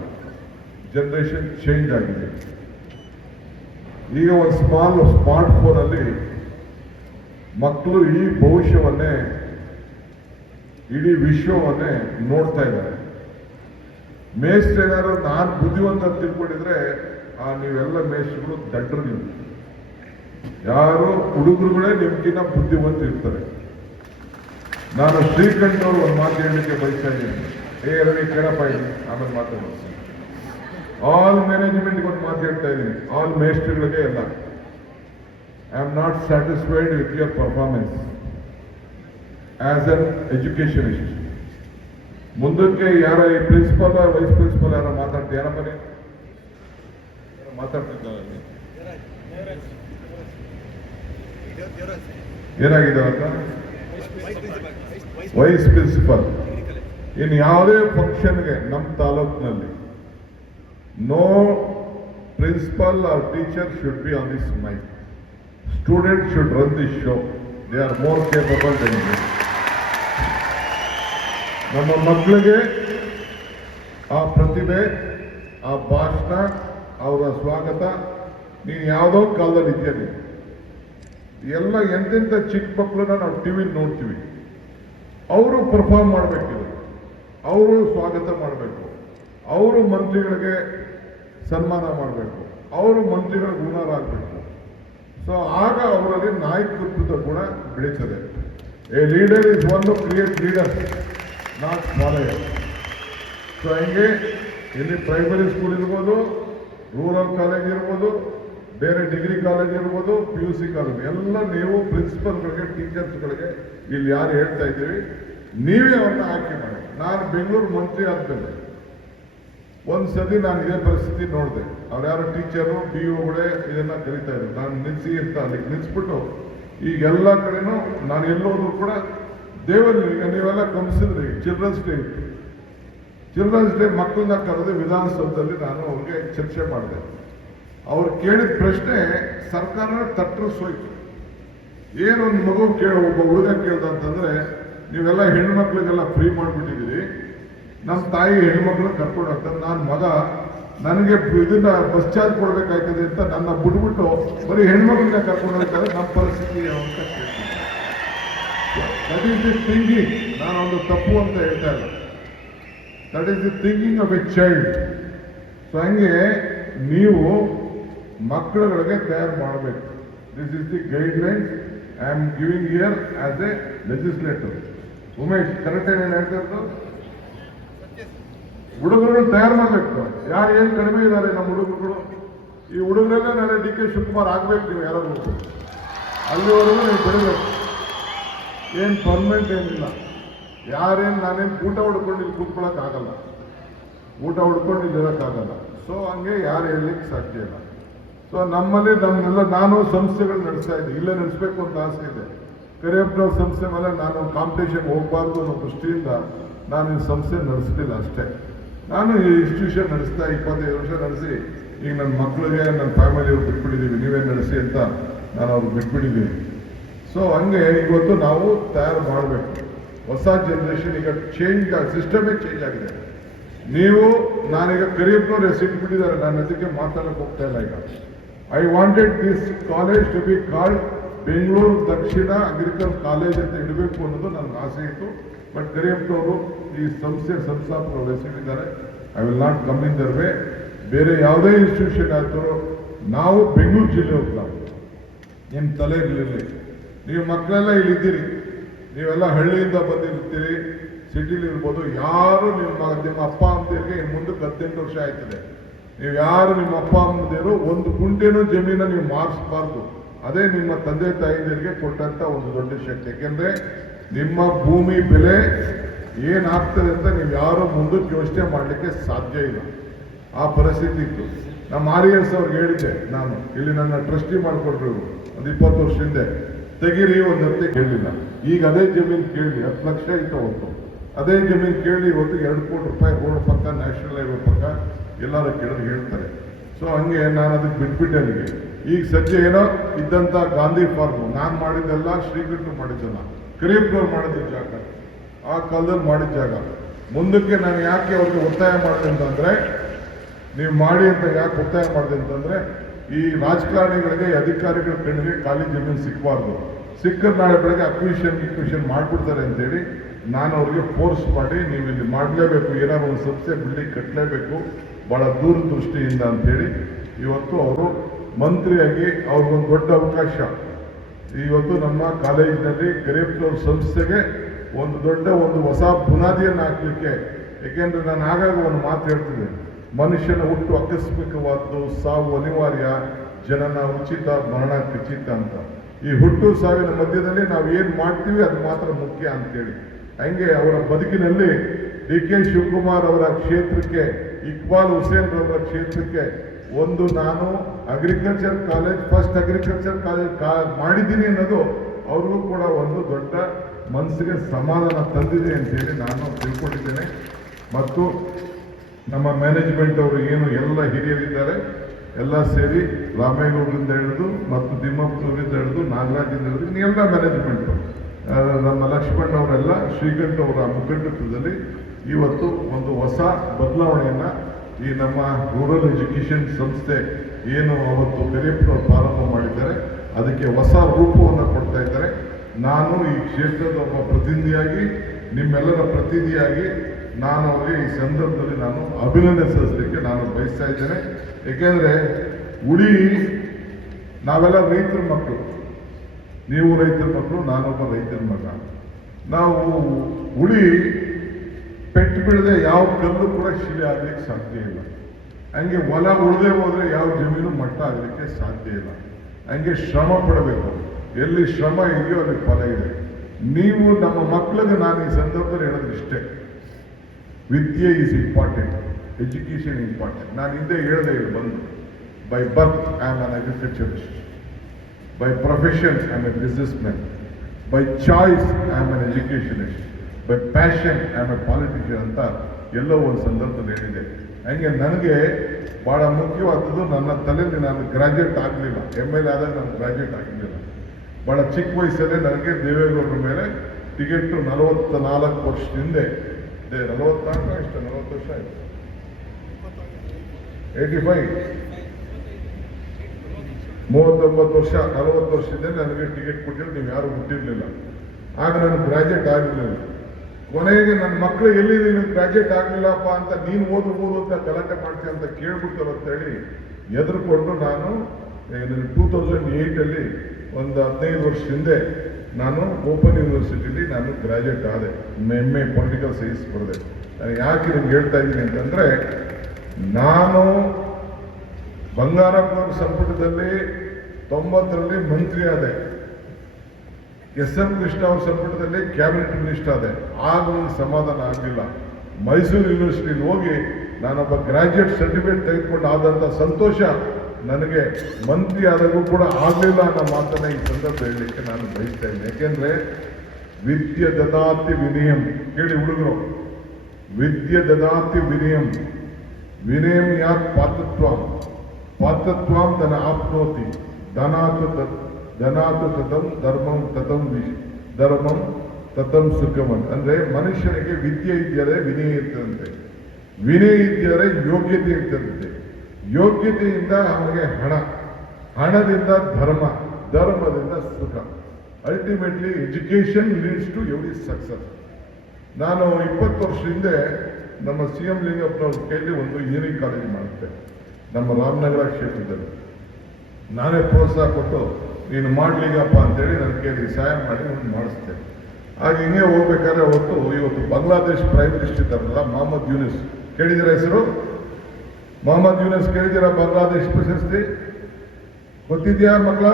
ಜನರೇಷನ್ ಚೇಂಜ್ ಆಗಿದೆ. ಈಗ ಒಂದು ಸ್ಮಾರ್ಟ್ ಫೋನಲ್ಲಿ ಮಕ್ಕಳು ಇಡೀ ಭವಿಷ್ಯವನ್ನೇ, ಇಡೀ ವಿಶ್ವವನ್ನೇ ನೋಡ್ತಾ ಇದ್ದಾರೆ. ಮೇಷ್ಟ್ರೇನಾದ್ರು ನಾನು ಬುದ್ಧಿವಂತ ತಿಳ್ಕೊಂಡಿದ್ರೆ ನೀವೆಲ್ಲ ಮೇಷ್ಟ್ರುಗಳು ದಡ್ರು. ನೀವು ಯಾರು ಹುಡುಗರುಗಳೇ ನಿಮ್ಗಿನ್ನ ಬುದ್ಧಿವಂತ ಇರ್ತಾರೆ. ನಾನು ಶ್ರೀಕಂಠ್ ಅವರು ಒಂದು ಮಾತು ಹೇಳಲಿಕ್ಕೆ ಬಯಸ್ತಾ ಇದ್ದೀನಿ. ರವಿ ಕೇಳಪ್ಪ ಇದ್ದೀನಿ, ಆಮೇಲೆ ಮಾತಾಡೋದು. ಆಲ್ ಮ್ಯಾನೇಜ್ಮೆಂಟ್ಗೆ ಒಂದು ಮಾತು ಹೇಳ್ತಾ ಇದ್ದೀನಿ, ಆಲ್ ಮೇಷ್ಟ್ರುಗಳಿಗೆ ಎಲ್ಲ. I am not satisfied with your performance as an educationist. ಮುಂದಕ್ಕೆ ಯಾರ ಈ ಪ್ರಿನ್ಸಿಪಲ್ ವೈಸ್ ಪ್ರಿನ್ಸಿಪಲ್ ಯಾರೋ ಮಾತಾಡ್ತೀಯಾರಪ್ಪ, ಮಾತಾಡ್ತಿದ್ದಾರೆ ಏನಾಗಿದೆ ಅಂತ. ವೈಸ್ ಪ್ರಿನ್ಸಿಪಲ್ ಇನ್ನು ಯಾವುದೇ ಫಂಕ್ಷನ್ಗೆ ನಮ್ಮ ತಾಲೂಕಿನಲ್ಲಿ no principal or teacher should be on this mic. Students should run this show. They are more capable than me. ನಮ್ಮ ಮಕ್ಕಳಿಗೆ ಆ ಪ್ರತಿಭೆ, ಆ ಭಾಷಣ, ಅವರ ಸ್ವಾಗತ ನೀನು ಯಾವುದೋ ಕಾಲದಲ್ಲಿ ಇದ್ದೀರಿ. ಎಲ್ಲ ಎಂತೆಂಥ ಚಿಕ್ಕ ಮಕ್ಕಳನ್ನ ನಾವು ಟಿವಿಲಿ ನೋಡ್ತೀವಿ. ಅವರು ಪರ್ಫಾರ್ಮ್ ಮಾಡಬೇಕಿದೆ, ಅವರು ಸ್ವಾಗತ ಮಾಡಬೇಕು, ಅವರು ಮಂತ್ರಿಗಳಿಗೆ ಸನ್ಮಾನ ಮಾಡಬೇಕು, ಅವರು ಮಂತ್ರಿಗಳ ಗುಣರಾಗಬೇಕು. ಸೊ ಆಗ ಅವರಲ್ಲಿ ನಾಯಕತ್ವದ ಗುಣ ಬೆಳೀತದೆ. A leader is one to create leader. Not college. So ಹಂಗೆ ಇಲ್ಲಿ ಪ್ರೈಮರಿ ಸ್ಕೂಲ್ ಇರ್ಬೋದು, ರೂರಲ್ ಕಾಲೇಜ್ ಇರ್ಬೋದು, ಬೇರೆ ಡಿಗ್ರಿ ಕಾಲೇಜ್ ಇರ್ಬೋದು, PUC ಕಾಲೇಜ್ ಎಲ್ಲ ನೀವು ಪ್ರಿನ್ಸಿಪಲ್ಗಳಿಗೆ, ಟೀಚರ್ಸ್ಗಳಿಗೆ ಇಲ್ಲಿ ಯಾರು ಹೇಳ್ತಾ ಇದ್ದೀವಿ ನೀವೇ ಅವ್ರನ್ನ ಆಯ್ಕೆ ಮಾಡಿ. ನಾನು ಬೆಂಗಳೂರು ಮಂತ್ರಿ ಆದ್ಮೇಲೆ ಒಂದ್ಸತಿ ನಾನು ಇದೇ ಪರಿಸ್ಥಿತಿ ನೋಡಿದೆ. ಅವ್ರು ಯಾರು ಟೀಚರು PUಗಳೇ ಇದನ್ನ ಕರೀತಾ ಇದ್ರು. ನಾನು ನಿಲ್ಲಿಸಿ ಅಂತ ಅಲ್ಲಿಗೆ ನಿಲ್ಲಿಸ್ಬಿಟ್ಟು ಈಗ ಎಲ್ಲ ಕಡೆನೂ ನಾನು ಎಲ್ಲೋದ್ರು ಕೂಡ ದೇವರಲ್ಲಿ ಈಗ ನೀವೆಲ್ಲ ಗಮನಿಸಿದ್ರಿ ಚಿಲ್ಡ್ರನ್ಸ್ ಡೇ ಮಕ್ಕಳನ್ನ ಕರೆದು ವಿಧಾನಸೌಧದಲ್ಲಿ ನಾನು ಅವ್ರಿಗೆ ಚರ್ಚೆ ಮಾಡಿದೆ. ಅವ್ರು ಕೇಳಿದ ಪ್ರಶ್ನೆ ಸರ್ಕಾರ ತಟ್ಟರಿಸೋಯ್ತು. ಏನು ಒಂದು ಮಗು ಒಬ್ಬ ಹುಡುಗ ಕೇಳ್ದ ಅಂತಂದ್ರೆ, ನೀವೆಲ್ಲ ಹೆಣ್ಮಕ್ಳಿಗೆಲ್ಲ ಫ್ರೀ ಮಾಡಿಬಿಟ್ಟಿದ್ದೀರಿ, ನಮ್ಮ ತಾಯಿ ಹೆಣ್ಮಕ್ಳನ್ನ ಕರ್ಕೊಂಡು ಹೋಗ್ತಾರೆ, ನಾನು ಮಗ ನನಗೆ ಇದನ್ನ ಬಸ್ ಚಾರ್ಜ್ ಕೊಡ್ಬೇಕಾಯ್ತದೆ ಅಂತ ನನ್ನ ಬಿಟ್ಬಿಟ್ಟು ಬರೀ ಹೆಣ್ಮಕ್ಳನ್ನ ಕರ್ಕೊಂಡು ಹೋಗ್ತಾರೆ, ನಮ್ಮ ಪರಿಸ್ಥಿತಿ ಅಂತ ಕೇಳ್ತೀನಿ. That is the thinking. ನಾನೊಂದು ತಪ್ಪು ಅಂತ ಹೇಳ್ತಾ ಇಲ್ಲ. That is the thinking of A child. So ಹಂಗೆ ನೀವು ಮಕ್ಕಳುಗಳಿಗೆ ತಯಾರು ಮಾಡಬೇಕು. This is the guidelines I am giving here as A legislator. Umesh correct ಏನು ಹೇಳ್ತಾ ಇರೋದು? ಹುಡುಗರುಗಳು ತಯಾರು ಮಾಡಬೇಕು. ಯಾರು ಏನು ಕಡಿಮೆ ಇದ್ದಾರೆ ನಮ್ಮ ಹುಡುಗರುಗಳು, ಈ ಹುಡುಗರಲ್ಲೇ ನಾಳೆ DK ಶಿವಕುಮಾರ್ ಆಗ್ಬೇಕು. ನೀವು ಯಾರಾದ್ರೂ ಅಲ್ಲಿವರೆಗೂ ನೀವು ಬೆಳಿಬೇಕು. ಏನು ಪರ್ಮನೆಂಟ್ ಏನಿಲ್ಲ. ಯಾರೇನು ನಾನೇನು ಊಟ ಹೊಡ್ಕೊಂಡು ಇಲ್ಲಿ ಕೂತ್ಕೊಳ್ಳೋಕ್ಕಾಗಲ್ಲ, ಊಟ ಹೊಡ್ಕೊಂಡು ಇಲ್ಲಿ ಇರೋಕ್ಕಾಗಲ್ಲ. ಸೊ ಹಂಗೆ ಯಾರು ಹೇಳಲಿಕ್ಕೆ ಸಾಧ್ಯ ಇಲ್ಲ. ಸೊ ನಮ್ಮನ್ನೆಲ್ಲ ನಾನು ಸಂಸ್ಥೆಗಳು ನಡೆಸ್ತಾ ಇದ್ದೆ, ಇಲ್ಲೇ ನಡೆಸಬೇಕು ಅಂತ ಆಸೆ ಇದೆ. ಕರಿಯಪ್ಪನವ್ರ ಸಂಸ್ಥೆ ಮೇಲೆ ನಾನು ಕಾಂಪಿಟೇಷನ್ ಹೋಗಬಾರ್ದು ಅನ್ನೋ ದೃಷ್ಟಿಯಿಂದ ನಾನು ಈ ಸಂಸ್ಥೆ ನಡೆಸಲಿಲ್ಲ ಅಷ್ಟೇ. ನಾನು ಈ ಇನ್ಸ್ಟಿಟ್ಯೂಷನ್ ನಡೆಸ್ತಾ 25 ವರ್ಷ ನಡೆಸಿ ಈಗ ನನ್ನ ಮಕ್ಕಳಿಗೆ ನನ್ನ ಫ್ಯಾಮಿಲಿಯವ್ರು ಬಿಟ್ಬಿಟ್ಟಿದ್ದೀವಿ, ನೀವೇ ನಡೆಸಿ ಅಂತ ನಾನು ಅವ್ರಿಗೆ ಬಿಟ್ಬಿಟ್ಟಿದ್ದೀನಿ. ಸೊ ಹಂಗೆ ಇವತ್ತು ನಾವು ತಯಾರು ಮಾಡಬೇಕು. ಹೊಸ ಜನರೇಷನ್ ಈಗ ಸಿಸ್ಟಮೇ ಚೇಂಜ್ ಆಗಿದೆ. ನೀವು ನಾನೀಗ ಕರಿಯಪ್ಪನವ್ರು ಹೆಸರಿಟ್ಬಿಟ್ಟಿದ್ದಾರೆ, ನಾನು ಅದಕ್ಕೆ ಮಾತಾಡಕ್ಕೆ ಹೋಗ್ತಾ ಇಲ್ಲ. ಈಗ I wanted this college to be called Bengaluru Dakshina agriculture college ಅಂತ ಇಡಬೇಕು ಅನ್ನೋದು ನನ್ನ ಆಸೆ ಇತ್ತು. ಬಟ್ ಕರಿಯಪ್ಪನವರು ಈ ಸಂಸ್ಥೆ ಸಂಸ್ಥಾಪಕರು ಹೆಸರಿದ್ದಾರೆ. I will not come in their way. ಬೇರೆ ಯಾವುದೇ ಇನ್ಸ್ಟಿಟ್ಯೂಷನ್ ಆದರೂ ನಾವು ಬೆಂಗಳೂರು ಜಿಲ್ಲೆಯವ್ರು, ನಾವು ನಿಮ್ಮ ತಲೆ ಇರಲಿರಲಿ. ನೀವು ಮಕ್ಕಳೆಲ್ಲ ಇಲ್ಲಿದ್ದೀರಿ, ನೀವೆಲ್ಲ ಹಳ್ಳಿಯಿಂದ ಬಂದಿರ್ತೀರಿ, ಸಿಟಿಲಿ ಇರ್ಬೋದು. ಯಾರು ನಿಮ್ಮ ಅಪ್ಪ ಅಮ್ಮದಿರಿಗೆ ಇನ್ನು ಮುಂದಕ್ಕೆ 18 ವರ್ಷ ಆಯ್ತದೆ. ನೀವು ಯಾರು ನಿಮ್ಮ ಅಪ್ಪ ಅಮ್ಮದಿರು ಒಂದು ಗುಂಟೆನೂ ಜಮೀನ ನೀವು ಮಾರಿಸಬಾರ್ದು. ಅದೇ ನಿಮ್ಮ ತಂದೆ ತಾಯಿಯರಿಗೆ ಕೊಟ್ಟಂತ ಒಂದು ದೊಡ್ಡ ಶಕ್ತಿ. ಯಾಕೆಂದ್ರೆ ನಿಮ್ಮ ಭೂಮಿ ಬೆಲೆ ಏನಾಗ್ತದೆ ಅಂತ ನೀವು ಯಾರು ಮುಂದಕ್ಕೆ ಯೋಚನೆ ಮಾಡಲಿಕ್ಕೆ ಸಾಧ್ಯ ಇಲ್ಲ. ಆ ಪರಿಸ್ಥಿತಿ ಇತ್ತು. ನಮ್ಮ RS ಅವ್ರಿಗೆ ಹೇಳಿದ್ದೆ ನಾನು, ಇಲ್ಲಿ ನನ್ನ ಟ್ರಸ್ಟಿ ಮಾಡಿಕೊಟ್ರು ಒಂದು 20 ವರ್ಷ ಹಿಂದೆ, ತೆಗೀರಿ ಒಂದು ಹತ್ತೆ ಕೇಳಲಿಲ್ಲ. ಈಗ ಅದೇ ಜಮೀನು ಕೇಳಿ 10 ಲಕ್ಷ ಇತ್ತು ಅವತ್ತು. ಅದೇ ಜಮೀನು ಕೇಳಿ ಇವತ್ತು 2 ಕೋಟಿ ರೂಪಾಯಿ ರೋಡ್ ಪಕ್ಕ, ನ್ಯಾಷನಲ್ ಹೈವೇ ಪಕ್ಕ ಎಲ್ಲರೂ ಕೇಳಿದ್ರೆ ಹೇಳ್ತಾರೆ. ಸೊ ಹಂಗೆ ನಾನು ಅದಕ್ಕೆ ಬಿಟ್ಬಿಟ್ಟೆ ಅಲ್ಲಿಗೆ. ಈಗ ಸದ್ಯ ಏನೋ ಇದ್ದಂಥ ಗಾಂಧಿ ಫಾರ್ಮು ನಾನು ಮಾಡಿದ್ದೆಲ್ಲ, ಶ್ರೀಕಂಠರು ಮಾಡಿದ್ದಲ್ಲ, ಕರಿಯಪ್ಪನವ್ರು ಮಾಡಿದ ಜಾಗ, ಆ ಕಾಲದಲ್ಲಿ ಮಾಡಿದ ಜಾಗ. ಮುಂದಕ್ಕೆ ನಾನು ಯಾಕೆ ಅವ್ರಿಗೆ ಒತ್ತಾಯ ಮಾಡಿದೆ ಅಂತಂದರೆ, ನೀವು ಮಾಡಿ ಅಂತ ಯಾಕೆ ಒತ್ತಾಯ ಮಾಡಿದೆ ಅಂತಂದರೆ, ಈ ರಾಜಕಾರಣಿಗಳಿಗೆ ಅಧಿಕಾರಿಗಳ ಕಣ್ಣಿಗೆ ಖಾಲಿ ಜಮೀನು ಸಿಕ್ಕಬಾರ್ದು. ಸಿಕ್ಕದ ನಾಳೆ ಬೆಳಗ್ಗೆ ಅಕ್ವಿಷನ್ ಮಾಡಿಬಿಡ್ತಾರೆ ಅಂತೇಳಿ ನಾನು ಅವ್ರಿಗೆ ಫೋರ್ಸ್ ಮಾಡಿ, ನೀವು ಇಲ್ಲಿ ಮಾಡಲೇಬೇಕು, ಏನಾದ್ರು ಒಂದು ಸಂಸ್ಥೆ ಬಿಲ್ಡಿಂಗ್ ಕಟ್ಟಲೇಬೇಕು ಭಾಳ ದೂರದೃಷ್ಟಿಯಿಂದ ಅಂತೇಳಿ ಇವತ್ತು ಅವರು ಮಂತ್ರಿಯಾಗಿ ಅವ್ರಿಗೊಂದು ದೊಡ್ಡ ಅವಕಾಶ. ಇವತ್ತು ನಮ್ಮ ಕಾಲೇಜಿನಲ್ಲಿ ಕರಿಯಪ್ಪನವ್ರ ಸಂಸ್ಥೆಗೆ ಒಂದು ಹೊಸ ಬುನಾದಿಯನ್ನು ಹಾಕಲಿಕ್ಕೆ. ಏಕೆಂದರೆ ನಾನು ಆಗಾಗ ಒಂದು ಮಾತು ಹೇಳ್ತಿದ್ದೆ, ಮನುಷ್ಯನ ಹುಟ್ಟು ಆಕಸ್ಮಿಕವಾದ್ದು, ಸಾವು ಅನಿವಾರ್ಯ, ಜನನ ಉಚಿತ, ಮರಣ ಖಚಿತ ಅಂತ. ಈ ಹುಟ್ಟು ಸಾವಿನ ಮಧ್ಯದಲ್ಲಿ ನಾವು ಏನು ಮಾಡ್ತೀವಿ ಅದು ಮಾತ್ರ ಮುಖ್ಯ ಅಂತೇಳಿ. ಹಂಗೆ ಅವರ ಬದುಕಿನಲ್ಲಿ DK ಶಿವಕುಮಾರ್ ಅವರ ಕ್ಷೇತ್ರಕ್ಕೆ, ಇಕ್ಬಾಲ್ ಹುಸೇನ್ ಅವರ ಕ್ಷೇತ್ರಕ್ಕೆ ನಾನು agriculture college, first agriculture college ಮಾಡಿದ್ದೀನಿ ಅನ್ನೋದು ಅವ್ರಿಗೂ ಕೂಡ ಒಂದು ದೊಡ್ಡ ಮನಸ್ಸಿಗೆ ಸಮಾಧಾನ ತಂದಿದೆ ಅಂತೇಳಿ ನಾನು ತಿಳ್ಕೊಂಡಿದ್ದೇನೆ. ಮತ್ತು ನಮ್ಮ ಮ್ಯಾನೇಜ್ಮೆಂಟ್ ಅವರು ಏನು ಎಲ್ಲ ಹಿರಿಯರಿದ್ದಾರೆ ಎಲ್ಲ ಸೇರಿ, ರಾಮೇಗೌಡರಿಂದ ಹಿಡಿದು ಮತ್ತು ತಿಮ್ಮಪ್ಪನವರಿಂದ ಹಿಡಿದು ನಾಗರಾಜಿಂದ ಹಿಡಿದು ಎಲ್ಲ ಮ್ಯಾನೇಜ್ಮೆಂಟು, ನಮ್ಮ ಲಕ್ಷ್ಮಣ್ ಅವರೆಲ್ಲ, ಶ್ರೀಕಂಠ ಅವರ ಮುಖಂಡತ್ವದಲ್ಲಿ ಇವತ್ತು ಒಂದು ಹೊಸ ಬದಲಾವಣೆಯನ್ನು ಈ ನಮ್ಮ ರೂರಲ್ ಎಜುಕೇಷನ್ ಸಂಸ್ಥೆ ಏನು ಅವತ್ತು ಕರಿಯಪ್ಪನವರು ಪ್ರಾರಂಭ ಮಾಡಿದ್ದಾರೆ ಅದಕ್ಕೆ ಹೊಸ ರೂಪವನ್ನು ಕೊಡ್ತಾ ಇದ್ದಾರೆ. ನಾನು ಈ ಕ್ಷೇತ್ರದ ಒಬ್ಬ ಪ್ರತಿನಿಧಿಯಾಗಿ, ನಿಮ್ಮೆಲ್ಲರ ಪ್ರತಿನಿಧಿಯಾಗಿ ನಾನು ಅವರಿಗೆ ಈ ಸಂದರ್ಭದಲ್ಲಿ ನಾನು ಅಭಿನಂದಿಸಲಿಕ್ಕೆ ನಾನು ಬಯಸ್ತಾ ಇದ್ದೇನೆ. ಏಕೆಂದರೆ ನಾವೆಲ್ಲ ರೈತರ ಮಕ್ಕಳು, ನೀವು ರೈತರ ಮಕ್ಕಳು, ನಾನೊಬ್ಬ ರೈತರ ಮಗ. ನಾವು ಪೆಟ್ಟು ಬೀಳದೆ ಯಾವ ಕಲ್ಲು ಕೂಡ ಶಿಲೆ ಆಗ್ಲಿಕ್ಕೆ ಸಾಧ್ಯ ಇಲ್ಲ. ಹಂಗೆ ಹೊಲ ಉಳದೆ ಹೋದ್ರೆ ಯಾವ ಜಮೀನು ಮಟ್ಟ ಆಗಲಿಕ್ಕೆ ಸಾಧ್ಯ ಇಲ್ಲ. ಹಂಗೆ ಶ್ರಮ ಪಡಬೇಕು. ಎಲ್ಲಿ ಶ್ರಮ ಇದೆಯೋ ಅಲ್ಲಿ ಫಲ ಇದೆ. ನೀವು ನಮ್ಮ ಮಕ್ಕಳಿಗೆ ನಾನು ಈ ಸಂದರ್ಭದಲ್ಲಿ ಹೇಳೋದು ಇಷ್ಟೇ, ವಿದ್ಯೆ ಈಸ್ ಇಂಪಾರ್ಟೆಂಟ್, ಎಜುಕೇಶನ್ ಇಂಪಾರ್ಟೆಂಟ್. ನಾನು ಹಿಂದೆ ಹೇಳಿದೆ ಇಲ್ಲಿ ಬಂದು, by birth I am an agriculturist, by profession I am A business man, by choice I am an educationist, by passion I am A politician ಅಂತ ಎಲ್ಲೋ ಒಂದು ಸಂದರ್ಭದಲ್ಲಿ ಹೇಳಿದೆ. ಹಂಗೆ ನನಗೆ ಭಾಳ ಮುಖ್ಯವಾದದ್ದು, ನನ್ನ ತಲೆಯಲ್ಲಿ ನಾನು ಗ್ರಾಜ್ಯುಯೇಟ್ ಆಗಲಿಲ್ಲ. ML ಆದಾಗ ನಾನು ಗ್ರಾಜ್ಯುಯೇಟ್ ಆಗಲಿಲ್ಲ. ಭಾಳ ಚಿಕ್ಕ ವಯಸ್ಸಲ್ಲೇ ನನಗೆ ದೇವೇಗೌಡರ ಮೇಲೆ ಟಿಕೆಟ್ 44 ವರ್ಷದ ಹಿಂದೆ, 44 ಎಷ್ಟು 40 ವರ್ಷ ಆಯಿತು, 85 39 ವರ್ಷ 40 ವರ್ಷದಿಂದ ನನಗೆ ಟಿಕೆಟ್ ಕೊಟ್ಟಿದ್ದು, ನೀವು ಯಾರು ಹುಟ್ಟಿರಲಿಲ್ಲ. ಆಗ ನಾನು ಗ್ರಾಜ್ಯುಯೇಟ್ ಆಗಿರಲಿಲ್ಲ. ಕೊನೆಗೆ ನನ್ನ ಮಕ್ಕಳು ಎಲ್ಲಿ ನೀನು ಗ್ರಾಜ್ಯುಯೇಟ್ ಆಗಲಿಲ್ಲಪ್ಪ ಅಂತ, ನೀನು ಓದು ಅಂತ ಗಲಾಟೆ ಮಾಡ್ತೀಯ ಅಂತ ಕೇಳ್ಬಿಡ್ತಾರೆ ಅಂತೇಳಿ ಎದುರುಕೊಂಡು ನಾನು 2008 ಒಂದು 15 ವರ್ಷ ಹಿಂದೆ ನಾನು ಓಪನ್ ಯೂನಿವರ್ಸಿಟಿಲಿ ನಾನು ಗ್ರಾಜ್ಯುಯೇಟ್ ಆದೆ. MA ಪೊಲಿಟಿಕಲ್ ಸೈನ್ಸ್ ಬರೆದೆ. ನಾನು ಯಾಕೆ ನಿಮ್ಗೆ ಹೇಳ್ತಾ ಇದ್ದೀನಿ ಅಂತಂದರೆ, ನಾನು ಬಂಗಾರಪ್ಪನವ್ರ ಸಂಪುಟದಲ್ಲಿ 90ರಲ್ಲಿ ಮಂತ್ರಿ ಆದೆ. SM ಕೃಷ್ಣ ಅವ್ರ ಸಂಪುಟದಲ್ಲಿ ಕ್ಯಾಬಿನೆಟ್ ಮಿನಿಸ್ಟರ್ ಆದೆ. ಆಗ ಒಂದು ಸಮಾಧಾನ ಆಗಲಿಲ್ಲ. ಮೈಸೂರು ಯೂನಿವರ್ಸಿಟಿಲಿ ಹೋಗಿ ನಾನೊಬ್ಬ ಗ್ರಾಜ್ಯುಯೇಟ್ ಸರ್ಟಿಫಿಕೇಟ್ ತೆಗೆದುಕೊಂಡು ಆದಂಥ ಸಂತೋಷ ನನಗೆ ಮಂತ್ರಿ ಆದಾಗೂ ಕೂಡ ಆಗಲಿಲ್ಲ ಅನ್ನೋ ಮಾತನ್ನ ಈ ಸಂದರ್ಭ ಹೇಳಲಿಕ್ಕೆ ನಾನು ಬಯಸ್ತಾ ಇದ್ದೀನಿ. ಯಾಕೆಂದ್ರೆ ವಿದ್ಯೆ ದದಾತಿ ವಿನಯಂ, ಕೇಳಿ ಹುಡುಗರು, ವಿದ್ಯೆ ದದಾತಿ ವಿನಯಂ, ವಿನಯಂ ಯಾತ್ ಪಾತ್ರತ್ವಂ, ಪಾತ್ರತ್ವಂ ಧನ ಆಪ್ನೋತಿ, ಧನಾತು ತತಂ ಧರ್ಮಂ ತತಂ ಸುಖಮನ್. ಅಂದ್ರೆ ಮನುಷ್ಯನಿಗೆ ವಿದ್ಯೆ ಇದ್ದರೆ ವಿನಯ ಇರ್ತದಂತೆ, ವಿನಯ ಇದ್ದರೆ ಯೋಗ್ಯತೆ ಇರ್ತದಂತೆ, ಯೋಗ್ಯತೆಯಿಂದ ಅವನಿಗೆ ಹಣ, ಹಣದಿಂದ ಧರ್ಮ, ಧರ್ಮದಿಂದ ಸುಖ. Ultimately education leads to every success. ನಾನು 20 ವರ್ಷ ಹಿಂದೆ ನಮ್ಮ CM ಲಿಂಗಪ್ಪನವ್ರ ಕೈಲಿ ಒಂದು ಇಂಜಿನಿಯರಿಂಗ್ ಕಾಲೇಜ್ ಮಾಡಿದ್ದೆ ನಮ್ಮ ರಾಮನಗರ ಕ್ಷೇತ್ರದಲ್ಲಿ. ನಾನೇ ಪ್ರೋತ್ಸಾಹ ಕೊಟ್ಟು ನೀನು ಮಾಡ್ಲಿಗಪ್ಪ ಅಂತೇಳಿ ನನ್ನ ಕೈಲಿ ಸಹಾಯ ಮಾಡಿ ಒಂದು ಮಾಡಿಸ್ದೆ. ಆಗ ಹಿಂಗೆ ಹೋಗ್ಬೇಕಾದ್ರೆ ಇವತ್ತು ಬಾಂಗ್ಲಾದೇಶ್ ಪ್ರೈಮ್ ಮಿನಿಸ್ಟರ್ ಇದ್ದಾರಲ್ಲ, ಮೊಹಮ್ಮದ್ ಯೂನಿಸ್, ಕೇಳಿದಿರ ಹೆಸರು? ಮೊಹಮ್ಮದ್ ಯೂನಿಸ್ ಕೇಳಿದಿರ? ಬಾಂಗ್ಲಾದೇಶ್ ಪ್ರಶಸ್ತಿ ಗೊತ್ತಿದ್ಯಾ ಮಕ್ಕಳ?